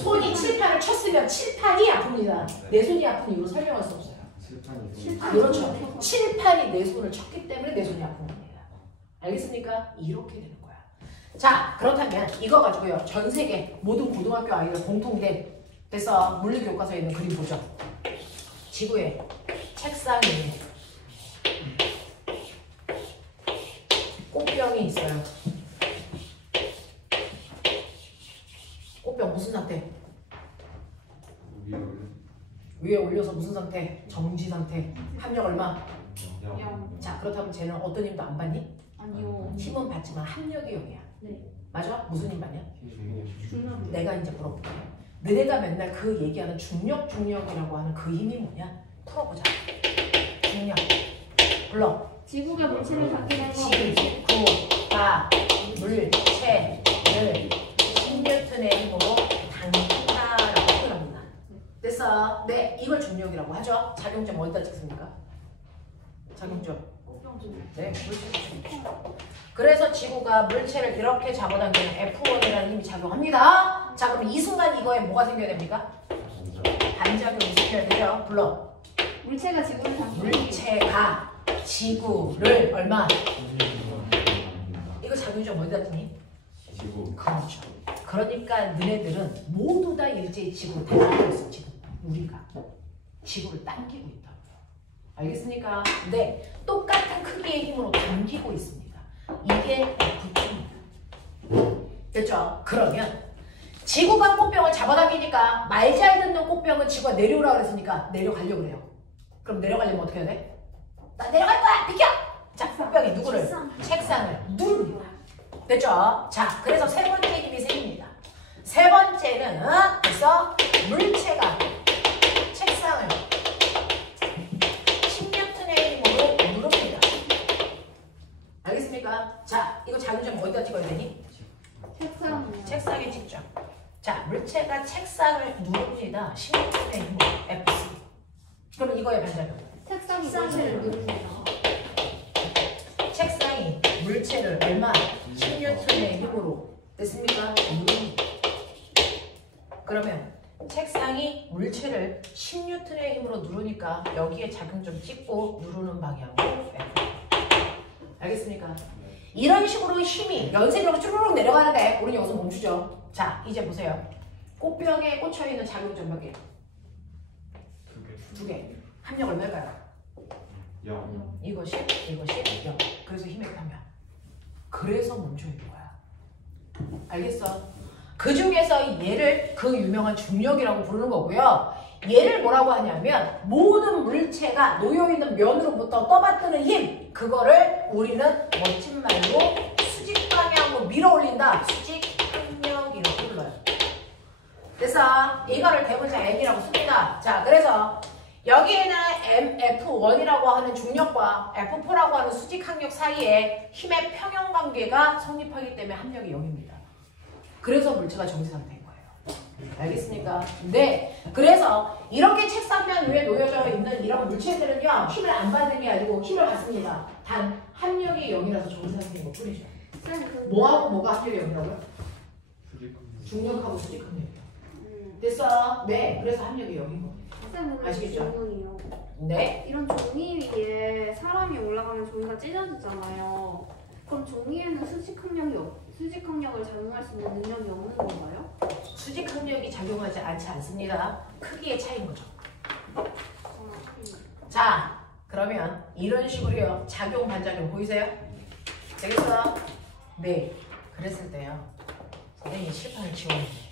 손이 칠판을 쳤으면 칠판이 아픕니다. 내 손이 아픈 이유로 설명할 수 없어요. 그렇죠. 칠판이 내 손을 쳤기 때문에 내 손이 아픈 겁니다. 알겠습니까? 이렇게 되는 거야. 자, 그렇다면 이거 가지고요. 전 세계 모든 고등학교 아이들 공통된 그래서 물리교과서에 있는 그림 보죠. 지구에 책상 위에 꽃병이 있어요. 꽃병 무슨 상태? 위에 올려서 무슨 상태? 정지 상태. 합력 얼마? 자, 그렇다면 쟤는 어떤 힘도 안 받니? 아니요. 힘은 받지만 합력이 0이야. 네. 맞아? 무슨 힘 받냐? 중력. 내가 이제 물어볼게. 너네가 맨날 그 얘기하는 중력이라고 하는 그 힘이 뭐냐? 풀어보자. 중력. 불러. 지구가 물체를 바뀌는 거. 지구, 가, 물체를 10N의 힘으로 당긴다라고 표현합니다. 됐어? 네, 이걸 중력이라고 하죠. 작용점 어디다 찍습니까? 작용점. 네, 물체. 그래서 지구가 물체를 이렇게 잡아당기는 F1이라는 힘이 작용합니다. 자, 그럼 이 순간 이거에 뭐가 생겨야 됩니까? 반작용이 생겨야 되죠. 불러. 물체가 지구를 당기는 물체가 지구를 얼마? 이거 작용점 어디다 두니? 지구. 그렇죠. 그러니까 너네들은 모두 다 일제히 지구를 당기고 있어. 지금 우리가 지구를 당기고 있다고요. 알겠습니까? 네, 똑같은 크기의 힘으로 당기고 있습니다. 이게 F2입니다. 됐죠? 그러면 지구가 꽃병을 잡아당기니까 말 잘 듣는 꽃병은 지구가 내려오라 그랬으니까 내려가려고 그래요. 그럼 내려가려면 어떻게 해야 돼? 나 내려갈 거야! 비켜! 자, 꽃병이 누구를? 책상을 누릅니다. 됐죠? 자, 그래서 세 번째 힘이 생깁니다. 세 번째는 그래서 물체가 책상을 10N의 힘으로 누릅니다. 알겠습니까? 자, 이거 작용점 어디다 찍어야 되니? 책상이요. 책상에 찍죠. 자, 물체가 책상을 누릅니다. 10N의 힘으로 F3. 그럼 이거의 반작용. 책상이 물체를 누릅니다. 책상이 물체를 얼마? 10N의 힘으로 됐습니까? 누릅니다. 그러면 책상이 물체를 10N의 힘으로 누르니까 여기에 작용점 찍고 누르는 방향으로 F. 알겠습니까? 이런 식으로 힘이 연쇄적으로 쭈르륵 내려가는데 우리는 여기서 멈추죠. 자, 이제 보세요. 꽃병에 꽂혀있는 작용점 몇 개? 두 개. 합력 얼마일까요? 영. 이것이 0. 그래서 힘의 평면. 그래서 멈춰 있는 거야. 알겠어? 그 중에서 얘를 그 유명한 중력이라고 부르는 거고요. 얘를 뭐라고 하냐면 모든 물체가 놓여있는 면으로부터 떠받드는 힘, 그거를 우리는 멋진 말로 수직 방향으로 밀어 올린다. 수직 항력 이렇게 불러요. 그래서 이거를 대문자 N이라고 씁니다. 자, 그래서 여기에는 F1이라고 하는 중력과 F4라고 하는 수직 항력 사이에 힘의 평형 관계가 성립하기 때문에 합력이 0입니다. 그래서 물체가 정지 상태인 거예요. 알겠습니까? 네. 그래서 이렇게 책상면 위에 놓여져 있는 이런 물체들은요, 힘을 안 받는 게 아니고 힘을 받습니다. 단 합력이 0이라서 정지 상태인 것 뿐이죠. 뭐하고 뭐가 합력이 0이라고요? 중력하고 수직 항력이요. 됐어? 네. 그래서 합력이 0인 겁니다. 아시겠죠? 종이요. 네. 이런 종이 위에 사람이 올라가면 종이가 찢어지잖아요. 그럼 종이에는 수직 항력을 작용할 수 있는 능력이 없는 건가요? 수직 항력이 작용하지 않지 않습니다. 크기의 차이인 거죠. 자, 그러면 이런 식으로요. 작용, 반작용 보이세요? 되겠어? 네. 그랬을 때요. 선생님이 칠판을 지웠는데.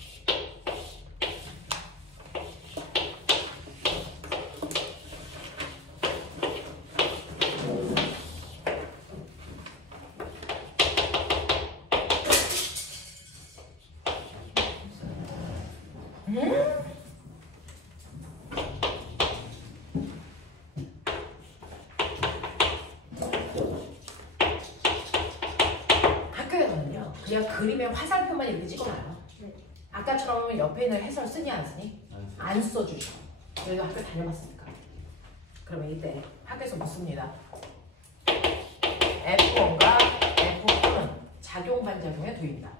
학교에서는요, 그냥 그림에 화살표만 이렇게 찍어놔요. 아까처럼 옆에 있는 해설 쓰니 안 쓰니? 안 써주죠. 저희가 학교 다녀봤으니까. 그러면 이때 학교에서 묻습니다. F1과 F4는 작용 반작용에 두입니다.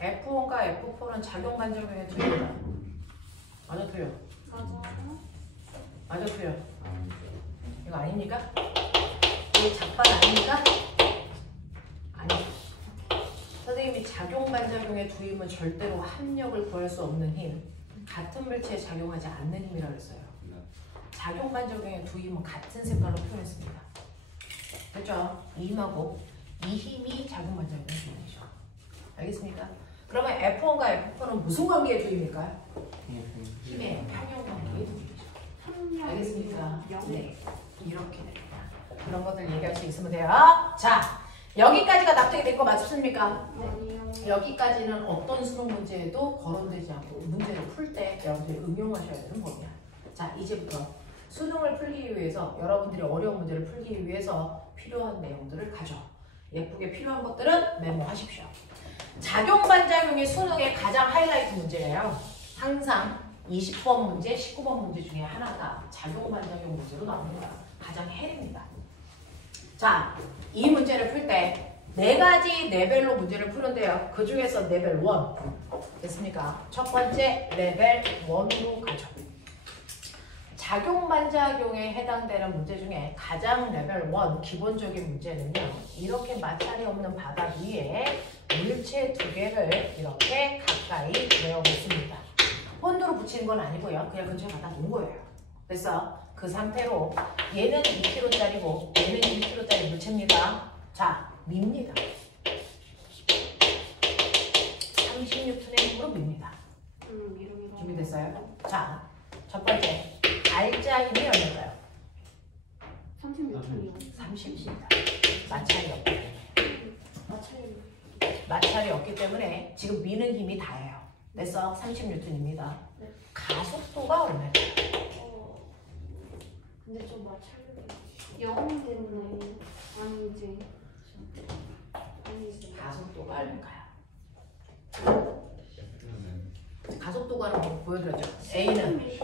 F1과 F4는 작용 반작용에 두입니다. 맞아 틀려? 맞아 틀려? 이거 아닙니까? 이게 작반 아닙니까? 아니. 선생님이 작용 반작용에 두임은 절대로 합력을 구할 수 없는 힘, 같은 물체에 작용하지 않는 힘이라고 했어요. 작용 반작용에 두임은 같은 색깔로 표현했습니다. 됐죠? 이 힘하고 이 힘이 작용 반작용의 두임이죠. 알겠습니까? 그러면 F1과 F4는 무슨 관계의 두임일까요? 힘의 평형 관계의 두임이죠. 알겠습니까? 네. 이렇게 됩니다. 그런 것들 얘기할 수 있으면 돼요. 자, 여기까지가 납득이 된 거 맞습니까? 여기까지는 어떤 수능 문제에도 거론되지 않고 문제를 풀 때 여러분들이 응용하셔야 되는 겁니다. 자, 이제부터 수능을 풀기 위해서 여러분들이 어려운 문제를 풀기 위해서 필요한 내용들을 예쁘게 필요한 것들은 메모하십시오. 작용 반작용이 수능의 가장 하이라이트 문제예요. 항상 20번 문제, 19번 문제 중에 하나가 작용 반작용 문제로 나옵니다. 가장 헬입니다. 자, 이 문제를 풀 때 4가지 레벨로 문제를 푸는데요. 그 중에서 레벨 1 됐습니까? 첫 번째 레벨 1으로 가죠. 작용 반작용에 해당되는 문제 중에 가장 레벨 1 기본적인 문제는요. 이렇게 마찰이 없는 바닥 위에 물체 2개를 이렇게 가까이 내어놓습니다. 본드로 붙이는 건 아니고요. 그냥 근처에 갖다 놓은 거예요. 그래서 그 상태로 얘는 2kg짜리고 얘는 1kg짜리 물체입니다. 자, 밉니다. 30N의 힘으로 밉니다. 준비됐어요? 자, 첫 번째 알자 힘이 얼마일까요? 36초. 30입니다. 마찰이 없기 때문에 지금 미는 힘이 다예요. 그래서 30N입니다. 네. 가속도가 얼마일까요? 근데 좀 영 때문에 아니지. 가속도가 얼마일까요? 가속도가 뭐 보여드렸죠? A는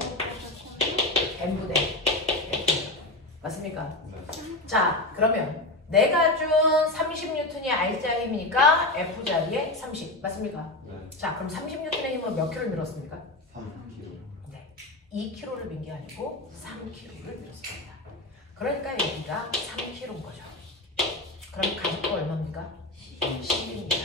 M분의 F 맞습니까? 자, 그러면 내가 준 30N이 R자 힘이니까 F자리에 30 맞습니까? 네. 자, 그럼 30N의 힘은 몇 킬로를 밀었습니까? 3kg. 네, 2kg를 민 게 아니고 3kg를 밀었습니다. 그러니까 여기가 3kg인 거죠. 그럼 가속도가 얼마입니까? 10입니다.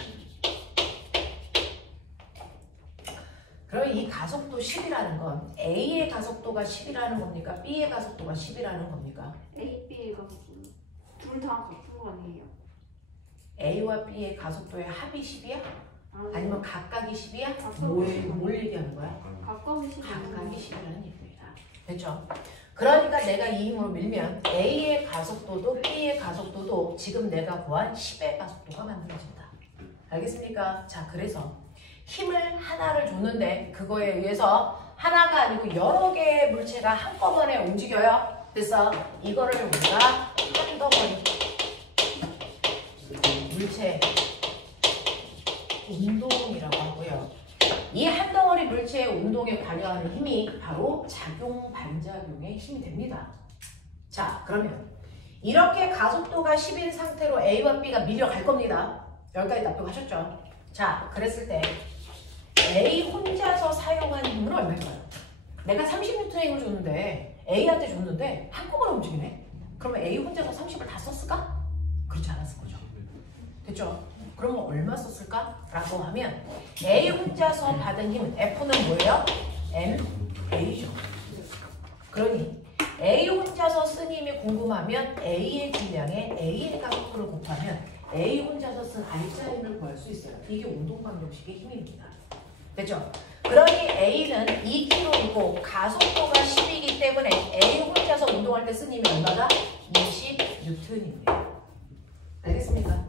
그럼 이 가속 가속도 10이라는 건 A의 가속도가 10이라는 겁니까? B의 가속도가 10이라는 겁니까? A, B의 가속도 둘 다 같은 거 아니에요? A와 B의 가속도의 합이 10이야? 아니면 각각이 10이야? 각각이 뭘 10이야. 얘기하는 거야? 각각이 10. 각각이 10이라는 얘기입니다. 됐죠? 그러니까 내가 이 힘으로 밀면 A의 가속도도 B의 가속도도 지금 내가 구한 10의 가속도가 만들어진다. 알겠습니까? 자, 그래서 힘을 하나를 줬는데 그거에 의해서 하나가 아니고 여러 개의 물체가 한꺼번에 움직여요. 그래서 이거를 우리가 한 덩어리 물체 운동이라고 하고요. 이 한 덩어리 물체의 운동에 관여하는 힘이 바로 작용 반작용의 힘이 됩니다. 자, 그러면 이렇게 가속도가 10인 상태로 A와 B가 밀려갈 겁니다. 여기까지 납득하셨죠? 자, 그랬을 때 A 혼자서 사용한 힘은 얼마일까요? 내가 30N의 힘을 줬는데 A한테 줬는데 한꺼번에 움직이네? 그러면 A 혼자서 30을 다 썼을까? 그렇지 않았을 거죠. 됐죠? 그러면 얼마 썼을까? 라고 하면 A 혼자서 받은 힘은 F는 뭐예요? MA죠. 그러니 A 혼자서 쓴 힘이 궁금하면 A의 질량에 A의 가속도를 곱하면 A 혼자서 쓴 R자 힘을 구할 수 있어요. 이게 운동방정식의 힘입니다. 됐죠? 그러니 A는 2kg이고 가속도가 10이기 때문에 A 혼자서 운동할 때 쓴 힘이 얼마다? 20N입니다. 알겠습니까?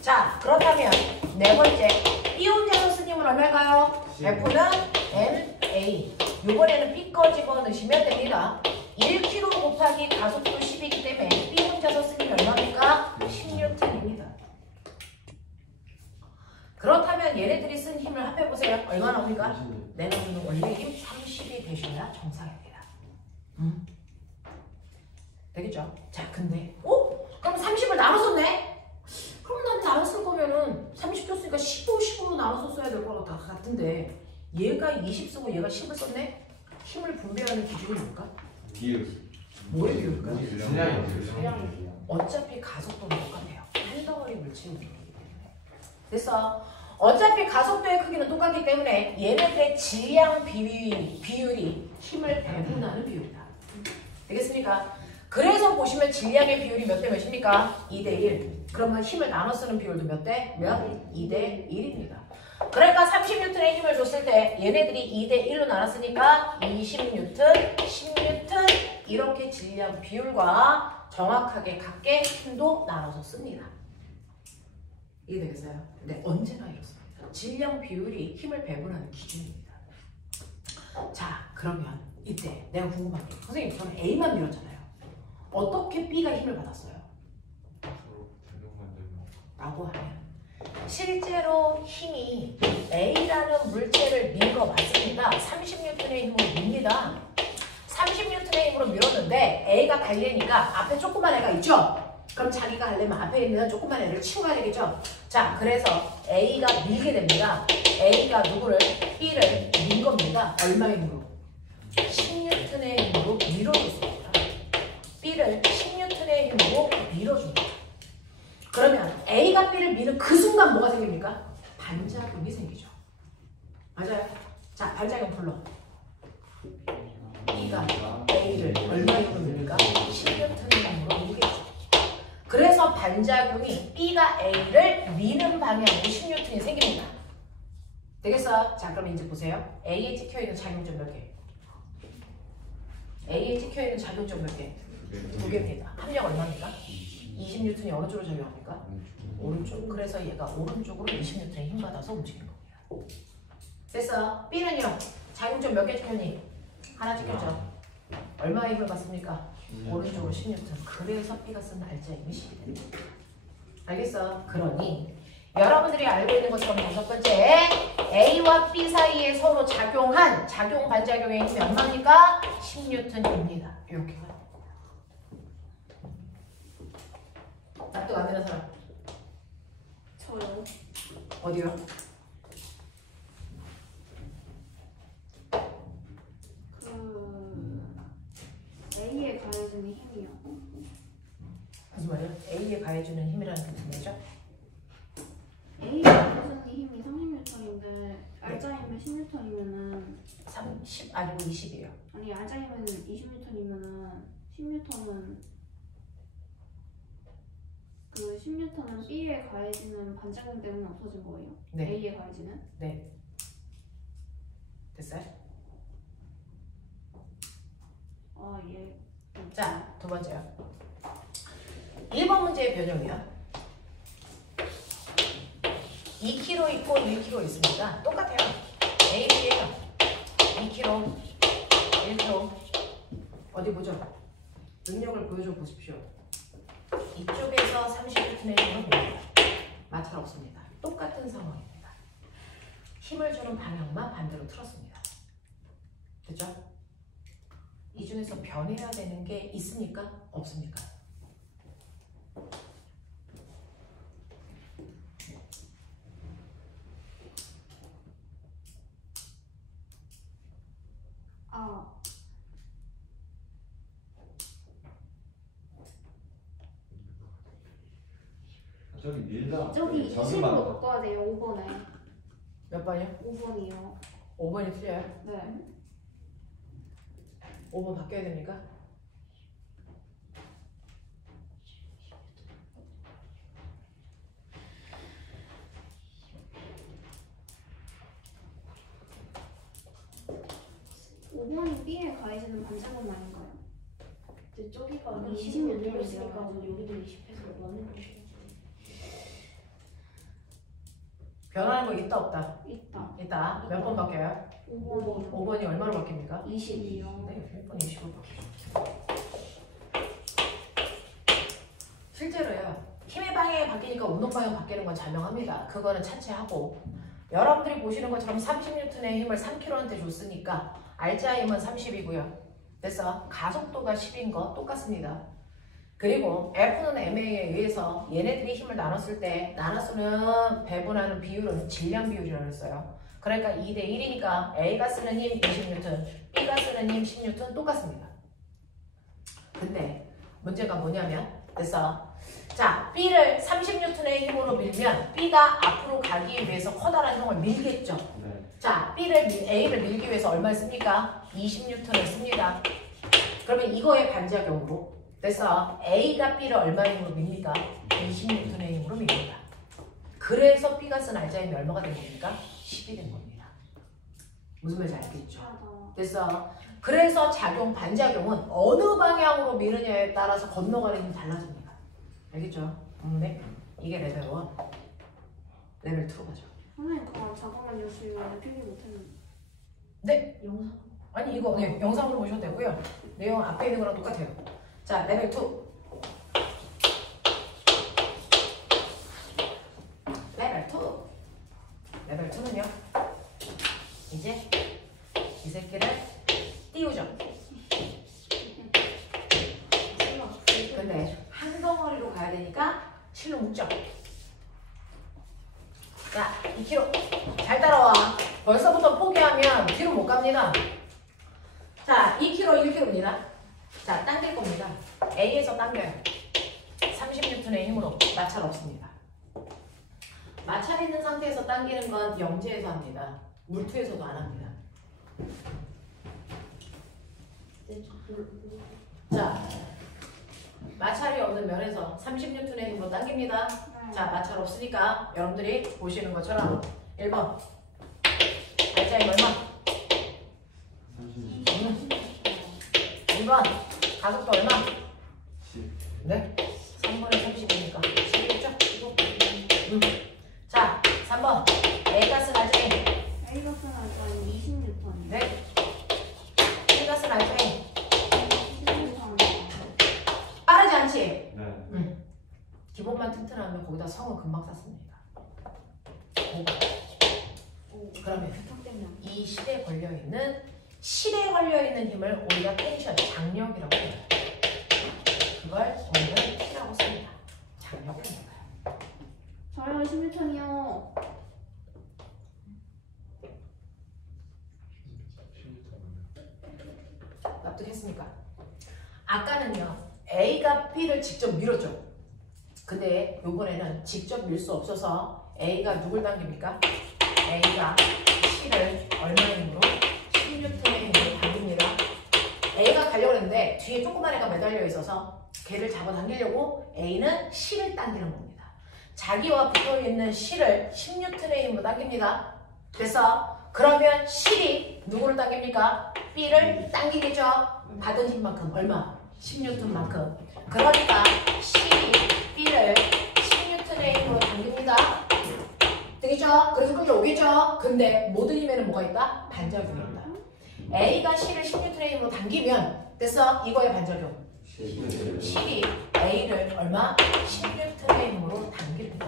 자, 그렇다면 네 번째 B 혼자서 쓴 힘은 얼마일까요? F는 MA. 이번에는 B 거 집어넣으시면 됩니다. 1kg 곱하기 가속도 10이기 때문에 B 혼자서 쓴 힘이 얼마입니까? 10N입니다. 그렇다면 얘네들이 쓴 힘을 합해보세요. 얼마 나옵니까? 내가 주는 원래 힘 30이 되셔야 정상입니다. 되겠죠? 자, 근데 그럼 30을 나눠줬네? 그럼 난 나눴을 거면은 30 줬으니까 15, 15로 나눠서 써야 될 것 같은데 얘가 20 쓰고 얘가 10을 썼네? 힘을 분배하는 기준이 뭘까? 비율. 뭐에 비율일까? 질량이. 어차피 가속도는 똑같아요. 한 덩어리 물체의 운동이기 때문에. 그래서 어차피 가속도의 크기는 똑같기 때문에 얘네들의 질량 비율이 힘을 배분하는 비율이다. 되겠습니까? 그래서 보시면 질량의 비율이 몇 대 몇입니까? 2대 1. 그러면 힘을 나눠 쓰는 비율도 몇 대 몇? 2대 1입니다. 그러니까 30N의 힘을 줬을 때 얘네들이 2대 1로 나눴으니까 20N, 10N 이렇게 질량 비율과 정확하게 같게 힘도 나눠서 씁니다. 이해되겠어요? 네, 언제나 이렇습니다. 질량 비율이 힘을 배분하는 기준입니다. 자, 그러면 이때 내가 궁금한 게 선생님 저는 A만 밀었잖아요. 어떻게 B가 힘을 받았어요? 라고 하면 실제로 힘이 A라는 물체를 민 거 맞습니다. 30N의 힘으로 밉니다. 30N의 힘으로 밀었는데 A가 달리니까 앞에 조그만 애가 있죠? 그럼 자기가 하려면 앞에 있는 조그만 애를 치고 가야 되겠죠? 자, 그래서 A가 밀게 됩니다. A가 누구를? B를 민 겁니다. 얼마의 힘으로? 10N의 힘으로 밀어줬습니다. B를 10N의 힘으로 밀어줍니다. 그러면 A가 B를 미는 그 순간 뭐가 생깁니까? 반작용이 생기죠. 맞아요? 자, 반작용 불러. B가 A를 얼마의 힘으로 밀까? 10N의 힘으로 밀겠죠. 그래서 반작용이 B가 A를 미는 방향으로 10N이 생깁니다. 되겠어요? 자, 그럼 이제 보세요. A에 찍혀있는 작용점 몇 개? A에 찍혀있는 작용점 몇 개? 2개입니다. 합력 얼마입니까? 20N이 어느 쪽으로 작용합니까? 오른쪽. 그래서 얘가 오른쪽으로 20N의 힘 받아서 움직이는 겁니다. 됐어. B는요. 작용점 몇 개 찍혔니? 하나 찍혔죠. 얼마의 힘을 받습니까? 오른쪽으로 10N. 그래서 B가 쓴 날짜 힘이 10이 됩니다. 알겠어? 그러니 여러분들이 알고 있는 것처럼 다섯 번째 A와 B 사이에 서로 작용한 작용 반작용의 힘이 얼마입니까? 10N입니다. 이렇게 가요. 납득 안 되는 사람? 저요. 어디요? A에 가해주는 힘이요. 무슨 말이요? A에 가해주는 힘이라는 게 무슨 말이죠? A에 가해주는 힘이 30N인데 알짜이면 10N이면은 30 아니고 20이에요. 아니 알짜이면 20N이면은 10N은 그 10N은 B에 가해지는 반작용 때문에 없어진 거예요? 네. A에 가해지는? 네. 됐어요? 아 예. 자, 두 번째요. 1번 문제의 변형이야. 2kg 있고 1kg 있습니다. 똑같아요. A, B예요. 2kg, 1kg. 어디 보죠? 능력을 보여줘 보십시오. 이쪽에서 30N의 힘을 봅니다. 마찰 없습니다. 똑같은 상황입니다. 힘을 주는 방향만 반대로 틀었습니다. 됐죠? 이 중에서 변해야 되는 게 있습니까? 없습니까? 아 저기 밀다. 저기 20으로 바꿔야 돼요. 5번에. 몇 번이요? 5번이요. 5번이 틀려요? 네. 5번 바뀌어야 됩니까? 오번이 B에 가해지는 반작용 아닌가요? 근데 저기가 20 20을 했으니까 들어가지고. 여기도 20해서 넣는 것이지. 변하는 거 있다 없다? 있다. 있다. 몇 번 바뀌어요? 5번이요. 5번이 얼마로 바뀝니까? 20이요. 네, 1번 20으로 바뀌어요. 실제로요. 힘의 방향이 바뀌니까 운동 방향이 바뀌는 건 자명합니다. 그거는 차치하고 여러분들이 보시는 것처럼 30N의 힘을 3kg한테 줬으니까 알자의 힘은 30이고요. 그래서 가속도가 10인 거 똑같습니다. 그리고 F는 MA에 의해서 얘네들이 힘을 나눴을 때 나눠쓰는 배분하는 비율은 질량 비율이라고 했어요. 그러니까 2대 1이니까 A가 쓰는 힘 20N, B가 쓰는 힘 10N 똑같습니다. 근데 문제가 뭐냐면 됐어. 자, B를 30N의 힘으로 밀면 B가 앞으로 가기 위해서 커다란 형을 밀겠죠. 네. 자, A를 밀기 위해서 얼마 씁니까? 20N을 씁니다. 그러면 이거의 반작용으로 그래서 A가 B를 얼마의 힘으로 밉니까? 20N의 힘으로 밉니다. 그래서 B가 쓴 알자힘이 얼마가 된 겁니까? 10이 된 겁니다. 무슨 말인지 알겠죠? 그래서 그래서 작용, 반작용은 어느 방향으로 미느냐에 따라서 건너가는 힘이 달라집니다. 알겠죠? 네. 이게 레벨 1. 레벨 2로 가죠. 선생님 그만 잠깐만요. 지금 필기 못했는데. 네. 영상. 아니 이거 네, 영상으로 보셔도 되고요. 내용 앞에 있는 거랑 똑같아요. 자, 레벨 2. 레벨 2. 레벨 2는요. 이제 이 새끼를 띄우죠. 근데 한 덩어리로 가야 되니까 실로 묶죠. 자, 2kg. 잘 따라와. 벌써부터 포기하면 뒤로 못 갑니다. 자, 2kg, 1kg입니다. 자, 당길 겁니다. A에서 당겨요. 30N의 힘으로 마찰 없습니다. 마찰 있는 상태에서 당기는 건 영재에서 합니다. 물투에서도 안 합니다. 자, 마찰이 없는 면에서 30N의 힘으로 당깁니다. 자, 마찰 없으니까 여러분들이 보시는 것처럼 1번 알자힘 얼마? 2번 가속도 얼마? 10. 네? 3번에 30이니까 10이겠죠? 자, 3번 A가 쓴 알자힘 A가 쓰는 알짜는 20N. 네? B가 쓴 알자힘 10N. 빠르지 않지? 네. 기본만 튼튼하면 거기다 성은 금방 쌌습니다. 그러면 이 실에 걸려있는 힘을 우리가 텐션, 장력이라고 해요. 그걸 오늘은 T라고 씁니다. 장력은 뭔가요? 저요 10N이요. 납득했습니까? 아까는요 A가 B를 직접 밀었죠. 근데 요번에는 직접 밀 수 없어서 A가 누굴 당깁니까? A가 C를 얼마의 힘으로? 16톤의 힘으로 당깁니다. A가 가려고 했는데 뒤에 조그만 애가 매달려 있어서 걔를 잡아당기려고 A는 C를 당기는 겁니다. 자기와 붙어있는 C를 16톤의 힘으로 당깁니다. 됐어? 그러면 C이 누구를 당깁니까? B를 당기겠죠? 받은 힘만큼 얼마? 16톤만큼. 그러니까 C이 B를 16톤의 힘으로 당깁니다. 되겠죠? 그래서 끌려오겠죠? 근데 모든 힘에는 뭐가 있다? 반작용이 있다. A가 C를 16톤의 힘으로 당기면 됐어? 이거의 반작용. C이 A를 얼마? 16톤의 힘으로 당깁니다.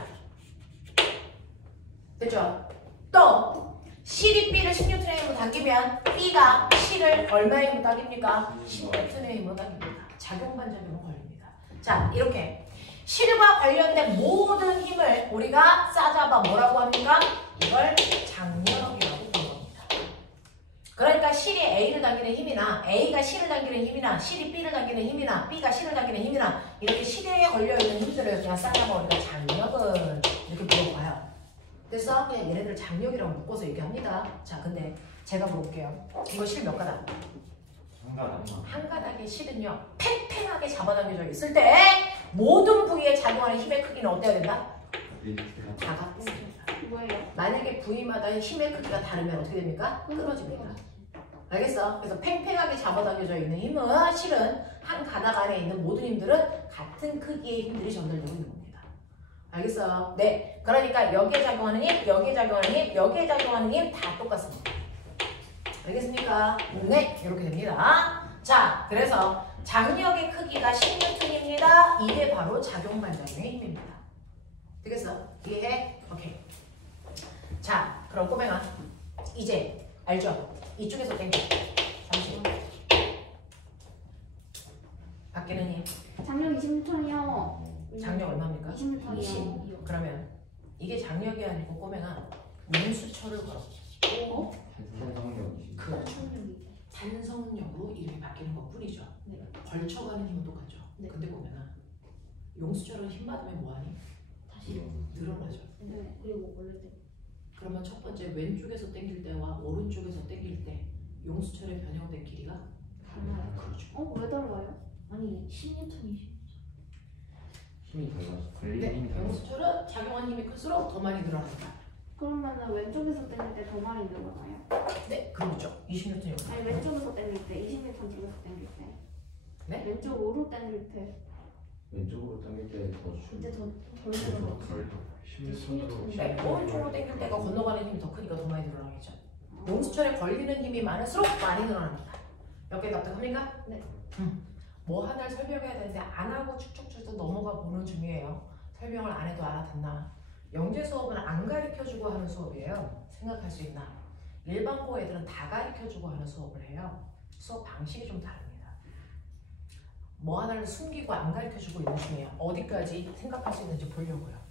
됐죠? 또 C이 B를 16톤의 힘으로 당기면 B가 C를 얼마의 힘으로 당깁니까? 16톤의 힘으로 당깁니다. 작용 반작용은 걸립니다. 자, 이렇게 실과 관련된 모든 힘을 우리가 싸잡아 뭐라고 합니까? 이걸 장력이라고 부르는 겁니다. 그러니까 실이 A를 당기는 힘이나 A가 C를 당기는 힘이나 실이 B를 당기는 힘이나 B가 C를 당기는 힘이나 이렇게 실에 걸려있는 힘들을 그냥 싸잡아 우리가 장력은 이렇게 물어봐요. 그래서 그냥 얘네들 장력이라고 묶어서 얘기합니다. 자, 근데 제가 물어볼게요. 이거 실 몇 가닥? 한 가닥의 실은요 팽팽하게 잡아당겨져 있을 때 모든 부위에 작용하는 힘의 크기는 어때야 된다? 다 같습니다. 뭐예요? 만약에 부위마다 힘의 크기가 다르면 어떻게 됩니까? 끊어집니다. 알겠어? 그래서 팽팽하게 잡아당겨져 있는 힘은 실은 한 가닥 안에 있는 모든 힘들은 같은 크기의 힘들이 전달되고 있는 겁니다. 알겠어? 네. 그러니까 여기에 작용하는 힘, 여기에 작용하는 힘, 여기에 작용하는 힘 다 똑같습니다. 알겠습니까? 네, 이렇게 됩니다. 자, 그래서 장력의 크기가 16톤입니다. 이게 바로 작용 반작용의 힘입니다. 되겠어? 이해해? 오케이. 자, 그럼 꼬맹아, 이제 알죠? 이쪽에서 당겨. 30. 밖에는 힘. 장력 26톤이요. 장력 얼마입니까? 26톤이요. 20. 그러면 이게 장력이 아니고 꼬맹아 용수철을 걸어. 그렇죠. 산성력으로 이름이 바뀌는 것 뿐이죠. 네. 걸쳐가는 힘은 똑같죠. 네. 근데 보면은 용수철은 힘 받으면 뭐하니? 다시. 늘어나죠. 네. 그리고 원래 때. 그러면 첫 번째 왼쪽에서 당길 때와 오른쪽에서 당길 때 용수철의 변형된 길이가 달라요. 그렇죠. 왜 달라요? 아니 16톤이죠. 힘이 달라서 근데 용수철은 작용한 힘이 클수록 더 많이 늘어난다. 그러면은 왼쪽에서 땡길 때 더 많이 늘어나요? 네, 그렇죠. 26톤이요. 아니 왼쪽에서 땡길 때 26톤 쪽에서 땡길 때 네? 왼쪽으로 땡길 때 왼쪽으로 당길 때더 근데 덜 늘어나요. 16톤으로 네, 오른쪽으로 당길 때가 건너가는 힘이 더 크니까 더 많이 늘어나겠죠. 용수철에 걸리는 힘이 많을수록 많이 늘어납니다. 몇 개 납득합니까? 네. 뭐 하나를 설명해야 되는데 안 하고 축축축축 넘어가 보는 중이에요. 설명을 안 해도 알아듣나? 영재 수업은 안 가르쳐주고 하는 수업이에요. 생각할 수 있나? 일반고 애들은 다 가르쳐주고 하는 수업을 해요. 수업 방식이 좀 다릅니다. 뭐 하나를 숨기고 안 가르쳐주고 있는 중이에요. 어디까지 생각할 수 있는지 보려고요.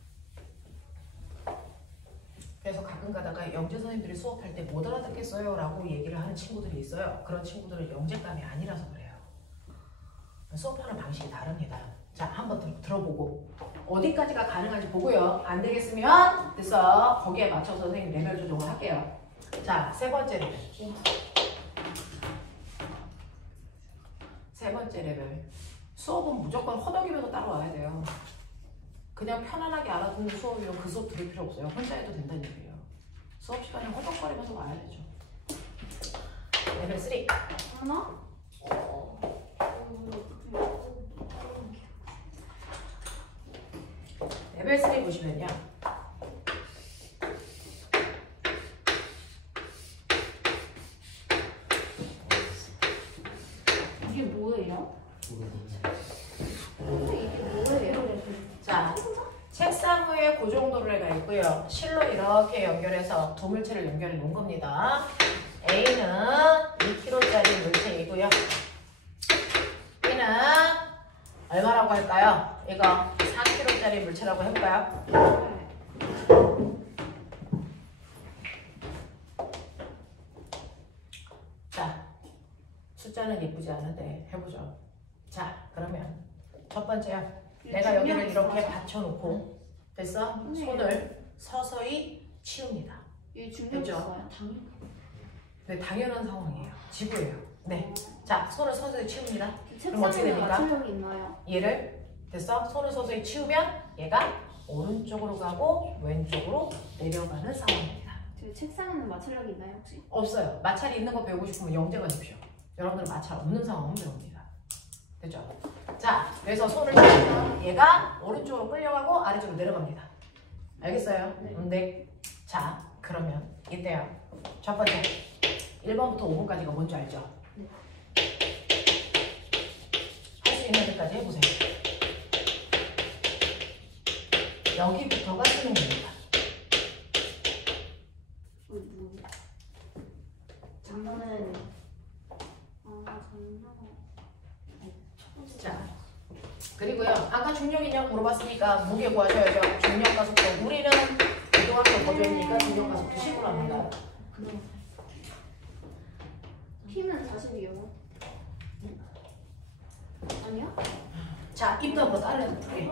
그래서 가끔 가다가 영재 선생님들이 수업할 때 못 알아듣겠어요 라고 얘기를 하는 친구들이 있어요. 그런 친구들은 영재감이 아니라서 그래요. 수업하는 방식이 다릅니다. 자, 한번 들어보고 어디까지가 가능한지 보고요. 안 되겠으면 됐어. 거기에 맞춰서 선생님 레벨 조정을 할게요. 자, 세 번째 레벨. 세 번째 레벨. 수업은 무조건 허덕이면서 따라와야 돼요. 그냥 편안하게 알아듣는 수업이면 그 수업 들을 필요 없어요. 혼자 해도 된다는 얘기예요. 수업 시간에 허덕거리면서 와야 되죠. 레벨 3. 하나? 레벨 3 보시면요. 이게 뭐예요? 이게 뭐예요? 자, 책상 위에 고정도르래가 있고요. 실로 이렇게 연결해서 두 물체를 연결해 놓은 겁니다. A는 2kg짜리 물체이고요. B는 얼마라고 할까요? 이거 4kg짜리 물체라고 해볼까요? 자, 숫자는 예쁘지 않은데 해보죠. 자, 그러면 첫 번째요. 내가 여기를 이렇게 받쳐놓고 됐어? 서서히 치웁니다. 이 중력 됐죠? 있어요? 당연히. 네, 당연한 상황이에요. 지구예요. 네. 자, 손을 서서히 치웁니다. 그럼 어떻게 책상에 됩니까? 맞춤력이 있나요? 얘를 됐어? 손을 서서히 치우면 얘가 오른쪽으로 가고 왼쪽으로 내려가는 상황입니다. 저 책상에는 맞춤력이 있나요 혹시? 없어요. 마찰이 있는 거 배우고 싶으면 영재 가십시오. 여러분들 마찰 없는 상황은 배웁니다. 됐죠? 자, 그래서 손을 치우면 얘가 오른쪽으로 끌려가고 아래쪽으로 내려갑니다. 알겠어요? 네. 자, 그러면 이때요. 첫 번째 1번부터 5번까지가 뭔지 알죠? 네. 할 수 있는 데까지 해보세요. 여기부터가 수능입니다. 장난은 자, 그리고요. 아까 중력이냐고 물어봤으니까 무게 구하셔야죠. 중력과 속도. 우리는 고등학교 버전이니까 중력과 속도 10으로 합니다. 그냥 힘은 40이요. 아니야? 자, 입도 한번 다른 풀게.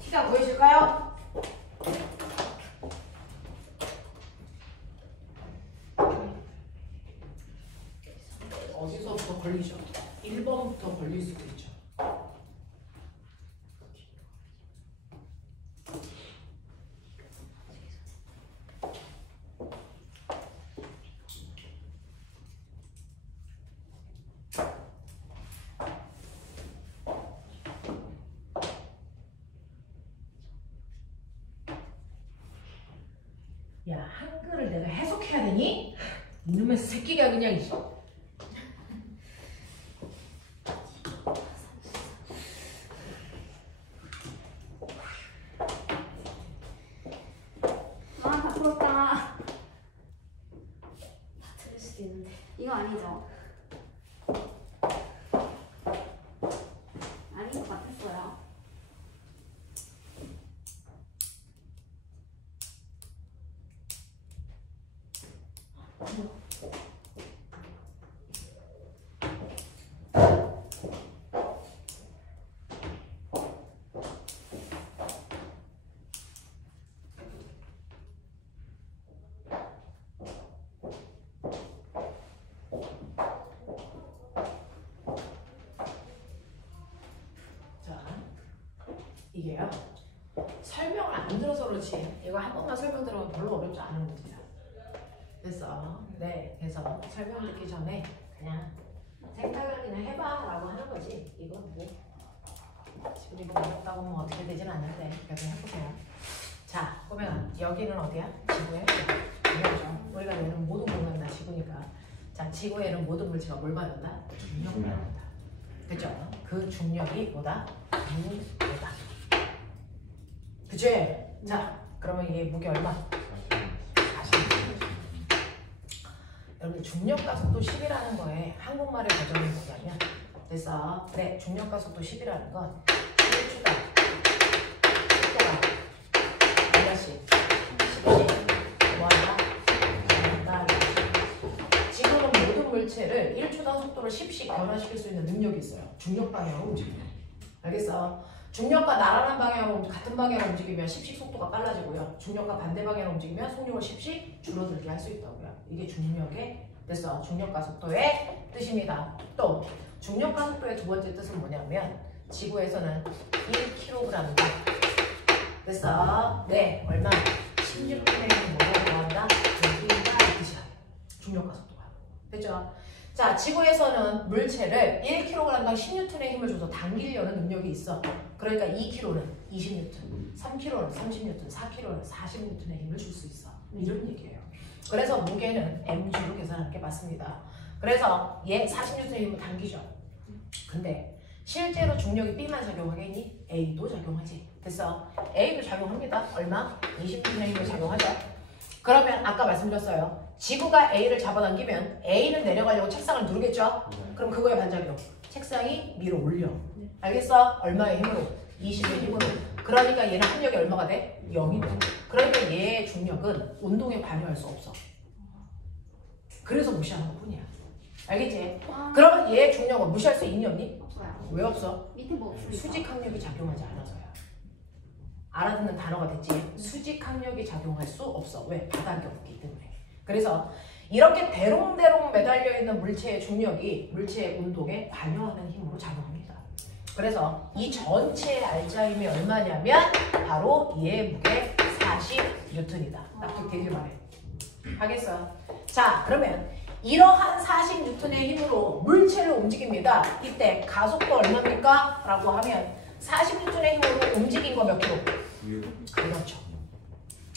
티가 보이실까요? 어디서부터 걸리죠? 1번부터 걸릴 수도 있죠. 야, 한글을 내가 해석해야 되니? 이놈의 새끼가 그냥 다 풀었다. 다 틀릴 수도 있는데. 이거 아니죠? 아닌 것 같았어요. 자, 이게요. 설명을 안 들어서 그렇지. 이거 한 번만 설명 들으면 별로 어렵지 않은 문제야. 됐어. 네, 그래서 설명 듣기 전에 그냥 생각을 그냥 해봐라고 하는 거지. 이거 뭐 지금 이거 어렵다고 하면 어떻게 되진 않는데 그래도 해보세요. 자, 보면 여기는 어디야? 지구예요. 이거죠. 우리가 얘는 모든 공간 다 지구니까. 자, 지구에는 모든 물체가 뭘 받는다? 중력을 받는다. 그죠? 그 중력이 뭐다? 무게다. 그치? 자, 그러면 이게 무게 얼마? 40. 여러분 중력 가속도 10이라는 거에 한국말의 버전이 뭐냐면 그래서 네, 중력 가속도 10이라는 건 1초당 속도가 얼마씩 10씩 뭐한다? 지금은 모든 물체를 1초당 속도를 10씩 변화시킬 수 있는 능력이 있어요. 중력 방향으로 움직이면. 알겠어? 중력과 나란한 방향으로 같은 방향으로 움직이면 10씩 속도가 빨라지고요. 중력과 반대 방향으로 움직이면 속력을 10씩 줄어들게 할 수 있다고요. 이게 중력의 됐어. 중력과 속도의 뜻입니다. 또 중력과 속도의 두 번째 뜻은 뭐냐면 지구에서는 1kg이다. 됐어. 네, 얼마? 16분의 뭐가 더한다? 여기가 뜻이야. 중력과 속도가. 됐죠? 자, 지구에서는 물체를 1kg당 10N의 힘을 줘서 당기려는 능력이 있어. 그러니까 2kg는 20N, 3kg는 30N, 4kg는 40N의 힘을 줄 수 있어. 이런 얘기예요. 그래서 무게는 mg로 계산하는 게 맞습니다. 그래서 얘 40N의 힘을 당기죠. 근데 실제로 중력이 B만 작용하겠니? A도 작용하지. 됐어. A도 작용합니다. 얼마? 20N의 힘을 작용하죠. 그러면 아까 말씀드렸어요. 지구가 A를 잡아당기면 A는 내려가려고 책상을 누르겠죠? 그럼 그거의 반작용. 책상이 밀어 올려. 알겠어? 얼마의 힘으로? 20의 힘으로. 그러니까 얘는 합력이 얼마가 돼? 0이 돼. 그러니까 얘의 중력은 운동에 관여할 수 없어. 그래서 무시하는 것 뿐이야. 알겠지? 그러면 얘의 중력은 무시할 수 있니 없니? 없어요. 왜 없어? 밑에 뭐 없으니까. 수직항력이 작용하지 않아서야. 알아듣는 단어가 됐지? 수직항력이 작용할 수 없어. 왜? 바닥이 없기 때문에. 그래서 이렇게 대롱대롱 매달려 있는 물체의 중력이 물체의 운동에 관여하는 힘으로 작용합니다. 그래서 이 전체의 알짜 힘이 얼마냐면 바로 얘의 무게 40N이다. 납득되길 바래. 하겠어? 자, 그러면 이러한 40N의 힘으로 물체를 움직입니다. 이때 가속도 얼마입니까? 라고 하면 40N의 힘으로 움직인 거 몇 킬로? 그렇죠.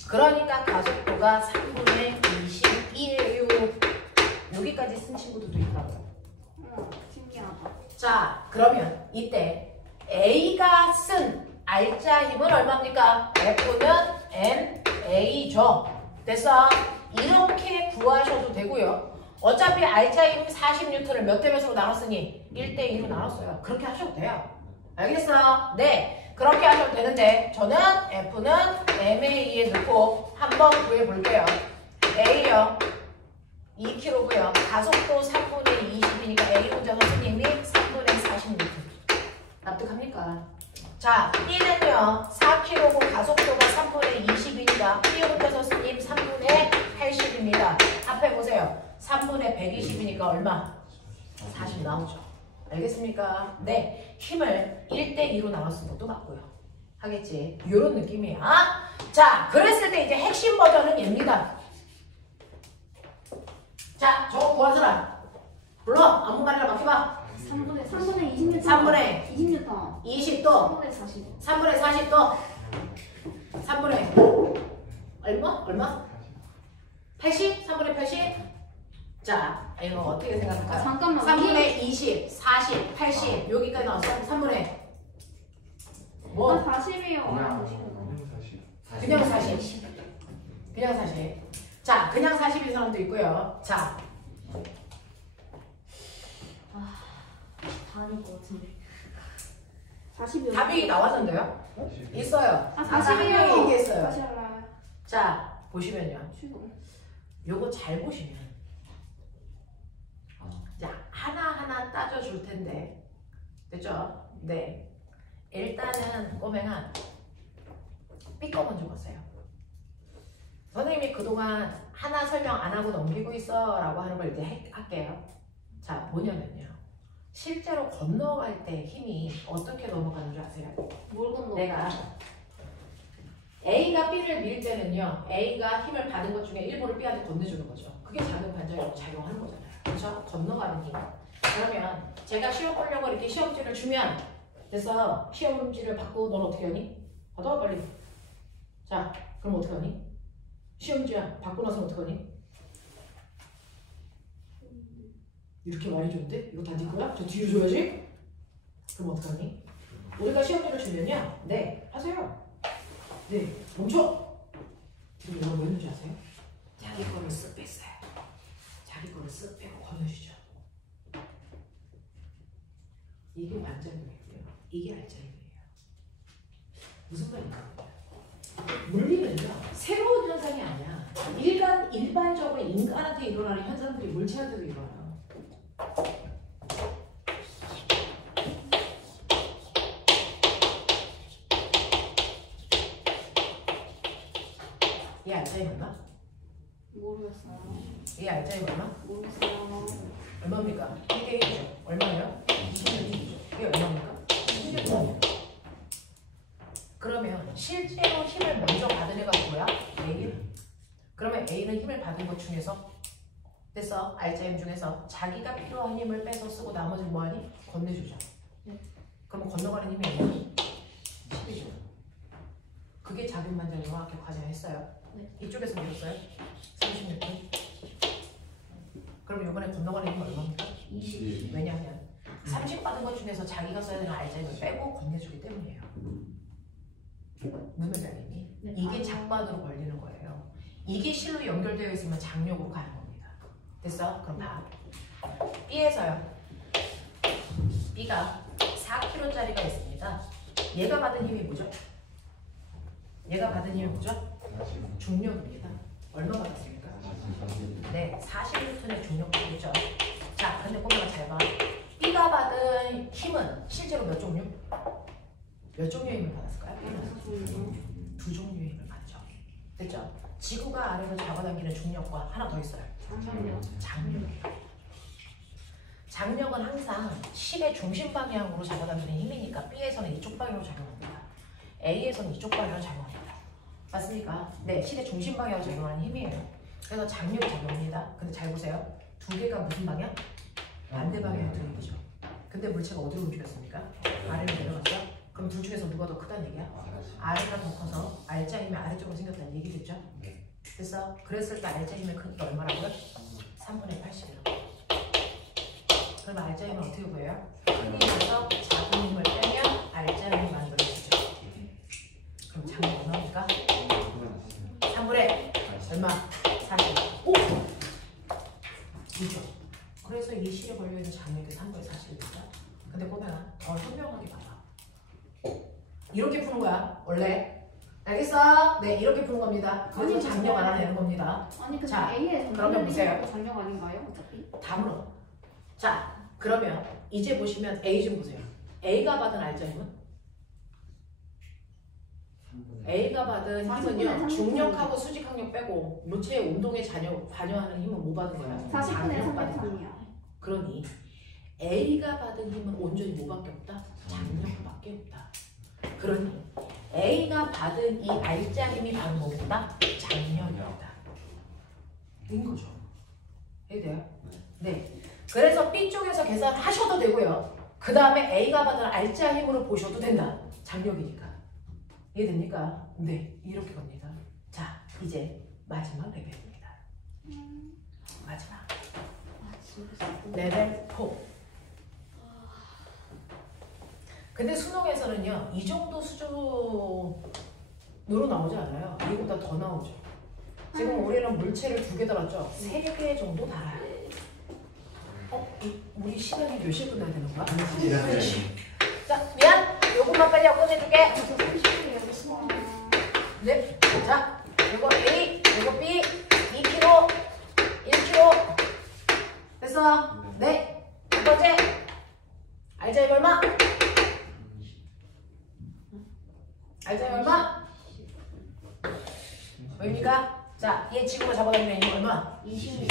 그러니까 가속도가 3분의 21이에요. 여기까지 쓴 친구들도 있다고요. 신기하다. 자, 그러면 이때 A가 쓴 알짜 힘은 얼마입니까? F는 MA죠. 됐어? 이렇게 구하셔도 되고요. 어차피 알짜 힘 40N를 몇 대 몇으로 나눴으니 1대2로 나눴어요. 그렇게 하셔도 돼요. 알겠어? 네. 그렇게 하셔도 되는데 저는 F는 MA에 넣고 한번 구해볼게요. A요. 2kg고요. 가속도 3분의 20이니까 A 혼자 선생님이 3분의 40N. 납득합니까? 자, B는요. 4kg고 가속도가 3분의 20이니까 B 혼자 선생님 3분의 80입니다. 합해보세요. 3분의 120이니까 얼마? 40 나오죠. 알겠습니까? 네. 힘을 1대2로 나눴은 것도 맞고요. 하겠지? 이런 느낌이야. 자, 그랬을 때 이제 핵심 버전은 얘입니다. 자, 저거 구한 사람. 불러. 아무 말이나 맡겨봐. 3분의 20N. 3분의 20N. 20 또. 3분의 40. 3분의 40 또. 3분의 얼마? 80? 3분의 80? 자, 이거 어떻게 생각할까요? 잠깐만. 3분의 20, 40, 80 여기까지 나왔어. 3분의 뭐? 40이요. 그냥 40. 그냥 40. 자, 그냥 40인 사람도 있고요. 자, 반일 것 같은데. 40이요. 답이 나왔는데요? 있어요. 40이요. 얘기했어요. 다시 할래요. 자, 보시면요. 취소. 요거 잘 보시면 자, 하나하나 따져줄 텐데 됐죠? 네. 일단은 꼬맹아 B거 먼저 보세요. 선생님이 그동안 하나 설명 안 하고 넘기고 있어 라고 하는 걸 이제 할게요. 자, 뭐냐면요. 실제로 건너갈 때 힘이 어떻게 넘어가는 줄 아세요? 뭘 건너? 내가 A가 B를 밀 때는요. A가 힘을 받은 것 중에 일부를 B한테 건네주는 거죠. 그게 작용 반작용으로 작용하는 거잖아요. 그렇죠? 건너가는 힘. 그러면 제가 시험 보려고 이렇게 시험지를 주면 그래서 시험지를 받고 넌 어떻게 하니? 받아 빨리. 자, 그럼 어떻게 하니? 시험지야 받고 나서 어떻게 하니? 이렇게 말해줬는데 이거 다 네 거야? 저 뒤로 줘야지? 그럼 어떡하니? 우리가 시험지를 주면요. 네, 하세요. 네, 멈춰! 지금 이거 뭐 했는지 아세요? 자기 거를 쓱 뺐어요. 자기 거를 쓱 빼고 건너주죠. 이게 반작용이고요. 이게 알짜용이에요. 무슨 말인가? 물리는요, 새로운 현상이 아니야. 일반적으로 인간한테 일어나는 현상들이 물체한테도 일어나요. 이 알짜이 얼마? 모르겠어요. 이 알짜이 얼마? 모르겠어요. 얼마입니까? 이게 1이죠. 얼마예요? 26이죠. 이게 얼마입니까? 16이죠. 그러면 실제로 힘을 먼저 받은 애가 누구야? A. 그러면 A는 힘을 받은 것 중에서 됐어. 알짜임 중에서 자기가 필요한 힘을 빼서 쓰고 나머지는 뭐하니? 건네주죠. 네. 그러면 건너가는 힘이 얼마니? 10이죠. 그게 작용 반작용 아까 과제했어요. 네. 이쪽에서 밀었어요? 36분. 그럼 이번에 건너가는 힘은 얼마입니까? 20. 왜냐하면 30 받은 것 중에서 자기가 써야 되는 알짜임을 빼고 건네주기 때문이에요. 무슨 말이니? 네. 이게 작반으로 걸리는 거예요. 이게 실로 연결되어 있으면 장력으로 가는 겁니다. 됐어? 그럼 다 B에서요. B가 4kg짜리가 있습니다. 얘가 받은 힘이 뭐죠? 얘가 받은 힘이 뭐죠? 중력입니다. 얼마 받았습니까? 네, 40N의 중력 받겠죠. 자, 근데 꼬마가 잘 봐. B가 받은 힘은 실제로 몇 종류? 몇 종류의 힘을 받았을까요? 두 종류의 힘을 받죠. 됐죠? 지구가 아래로 잡아당기는 중력과 하나 더 있어요. 장력이에요. 장력은 항상 실의 중심 방향으로 잡아당기는 힘이니까 B에서는 이쪽 방향으로 작용합니다. A에서는 이쪽 방향으로 작용합니다. 맞습니까? 네, 실의 중심 방향으로 작용하는 힘이에요. 그래서 장력이 작용합니다. 근데 잘 보세요. 두 개가 무슨 방향? 반대 방향으로 들리죠. 근데 물체가 어디로 움직였습니까? 아래로 내려갔죠? 그럼 둘 중에서 누가 더 크다는 얘기야? 아래가 더 커서 알짜 힘이 아래쪽으로 생겼다는 얘기겠죠? 됐어? 그랬을 때 알짜 힘의 크기가 얼마라고요? 3분의 80이라고. 그럼 알짜 힘은 어떻게 구해요? 크기에서 작은 힘을 빼면 알짜 힘이 만들어지죠. 그럼 장력 얼마입니까? 3분의 얼마? 40. 오! 그죠? 그래서 이 실에 걸려있는 장력이 3분의 40입니다. 근데 꼬매가 더 현명하게 봐봐. 이렇게 푸는 거야, 원래. 알겠어? 네, 이렇게 푸는 겁니다. 그래서 아니, 장력 알아내는 겁니다. 아니 근데 자, A에 그러면 보세요. 장력 아닌가요? 어차피? 다 물어. 자, 그러면 이제 보시면 A 좀 보세요. A가 받은 알짜 힘은? A가 받은 40분의 힘은요, 30. 중력하고 수직항력 빼고 물체의 운동에 관여하는 힘은 뭐 받은 거야? 40분의 장력 받은 거야. 33이야. 그러니 A가 받은 힘은 온전히 뭐밖에 없다? 장력밖에 없다. 그러니 A가 받은 이 알짜 힘이 바로 뭐보다? 장력이다. 인 거죠. 이해돼요? 네. 그래서 B쪽에서 계산하셔도 되고요. 그 다음에 A가 받은 알짜 힘으로 보셔도 된다. 장력이니까. 이해됩니까? 네. 이렇게 갑니다. 자, 이제 마지막 레벨입니다. 마지막. 레벨 4. 근데 수능에서는요, 이 정도 수준으로 나오지 않아요. 이보다 더 나오죠. 지금 우리는 물체를 2개 달았죠? 3개 정도 달아요. 우리 시간이 몇 시에 끝나야 되는 거야? 자, 미안! 요것만 빨리 끝내줄게. 저 30분 여기서. 네. 자, 요거 A, 요거 B, 2kg, 1kg. 됐어? 네. 첫 번째. 알짜임 얼마? 알짜임 얼마? 보입니까? 자, 얘 지구가 잡아당기는 힘 얼마? 20.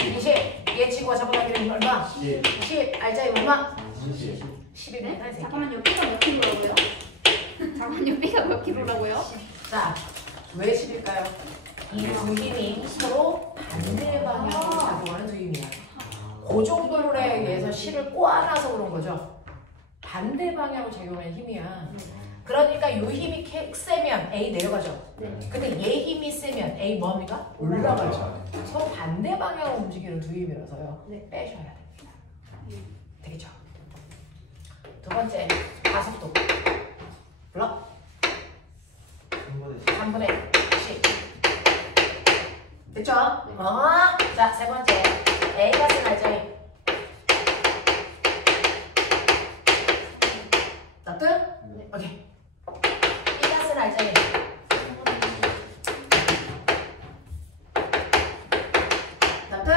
얘 지구가 잡아당기는 힘 얼마? 10. 알짜임 얼마? 10입니다. 네? 잠깐만요. B가 몇 킬로라고요? 잠깐만요. B가 몇 킬로라고요? 자, 왜 10일까요? 이 두 힘이 서로 반대 방향으로 작용하는 두 힘이야. 고정도로에 의해서 실을 꼬아놔서 그런 거죠. 반대 방향으로 작용하는 힘이야. 그러니까 이 힘이 세면 A 내려가죠. 근데 얘 힘이 세면 A 뭐합니까? 올라가죠. 서로 반대 방향으로 움직이는 두 힘이라서요. 빼셔야 됩니다. 되겠죠. 두 번째 가속도 블럭 3분의 10 됐죠? 자, 세 번째 A가 쓴 알짜리 납득? 오케이. B가 쓴 알짜리 납득?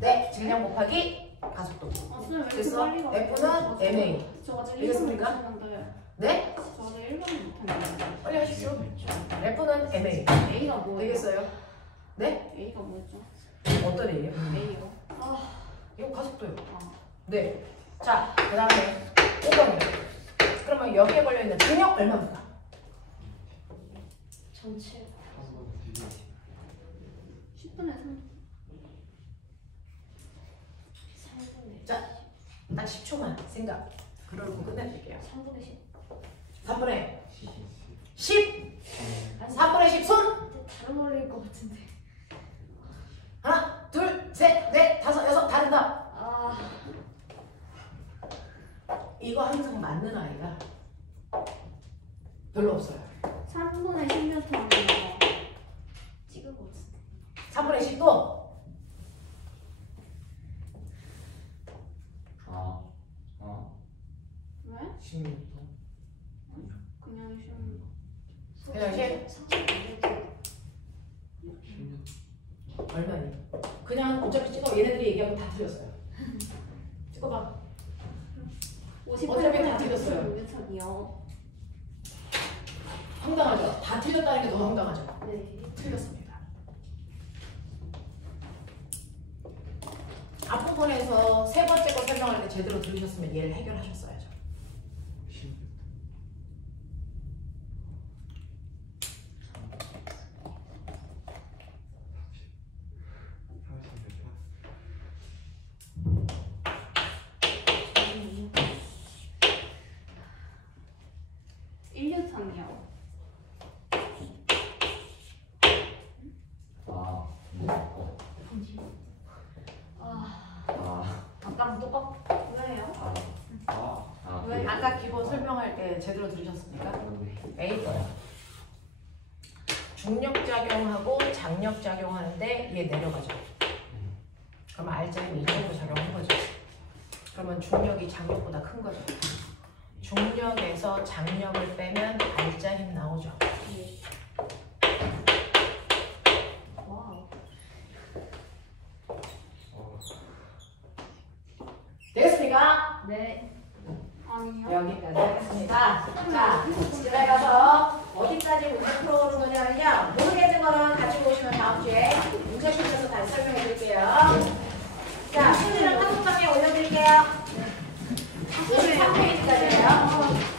네, 질량 곱하기 가속도. 쌤, 왜 이렇게 그래서 빨리 가? F는 MA. 저 아직 1번 되겠습니까? 못했는데. 네? 저 아직 1번 못했는데. 빨리 하십시오. F는 MA. A가 뭐예요? 되겠어요? 네? A가 뭐였죠? 어떤 A예요? A요. 이거 가속도요. 아, 네. 자, 그 다음에 5번이요. 그러면 여기에 걸려있는 근역 얼마입니까? 전체 10분의 3. 3분의 자, 딱 10초만 생각. 그러고 끝내드릴게요. 3분의 10. 3분의 10! 3분의 10 손! 다른 원리일 것 같은데. 하나, 둘, 셋, 넷, 다섯, 여섯, 다른 답. 이거 항상 맞는 아이가 별로 없어요. 3분의 10m 하면 찍은 것 같은데. 3분의 10도 왜? 10m? 그냥 쉬운 거. 그냥 이제 얼마니? 그냥 어차피 찍어 얘네들이 얘기하면 다 틀렸어요. 찍어봐. 50분의 어차피 다 틀렸어요. 600이요. 황당하죠? 다 틀렸다는 게 너무 황당하죠? 네. 틀렸습니다. 앞부분에서 세 번째 거 설명할 때 제대로 들으셨으면 얘를 해결하셨어야죠. 아까랑 똑같. 왜요? 왜? 아까 기본 설명할 때 제대로 들으셨습니까? A 거요. 중력 작용하고 장력 작용하는데 얘 내려가죠. 그러면 R자는 이쪽으로 작용한 거죠. 그러면 중력이 장력보다 큰 거죠. 중력에서 장력을 빼면 R자 힘 나오죠. 와우. 되겠습니까? 네. 아니요. 여기까지 하겠습니다. 자, 집에 가서 어디까지 문제 풀어오는 거냐면요. 모르겠는 거는 가지고 오시면 다음 주에 문제 풀면서 다시 설명해 드릴게요. 자, 편지를 카톡방에 올려드릴게요. 53페이지까지예요.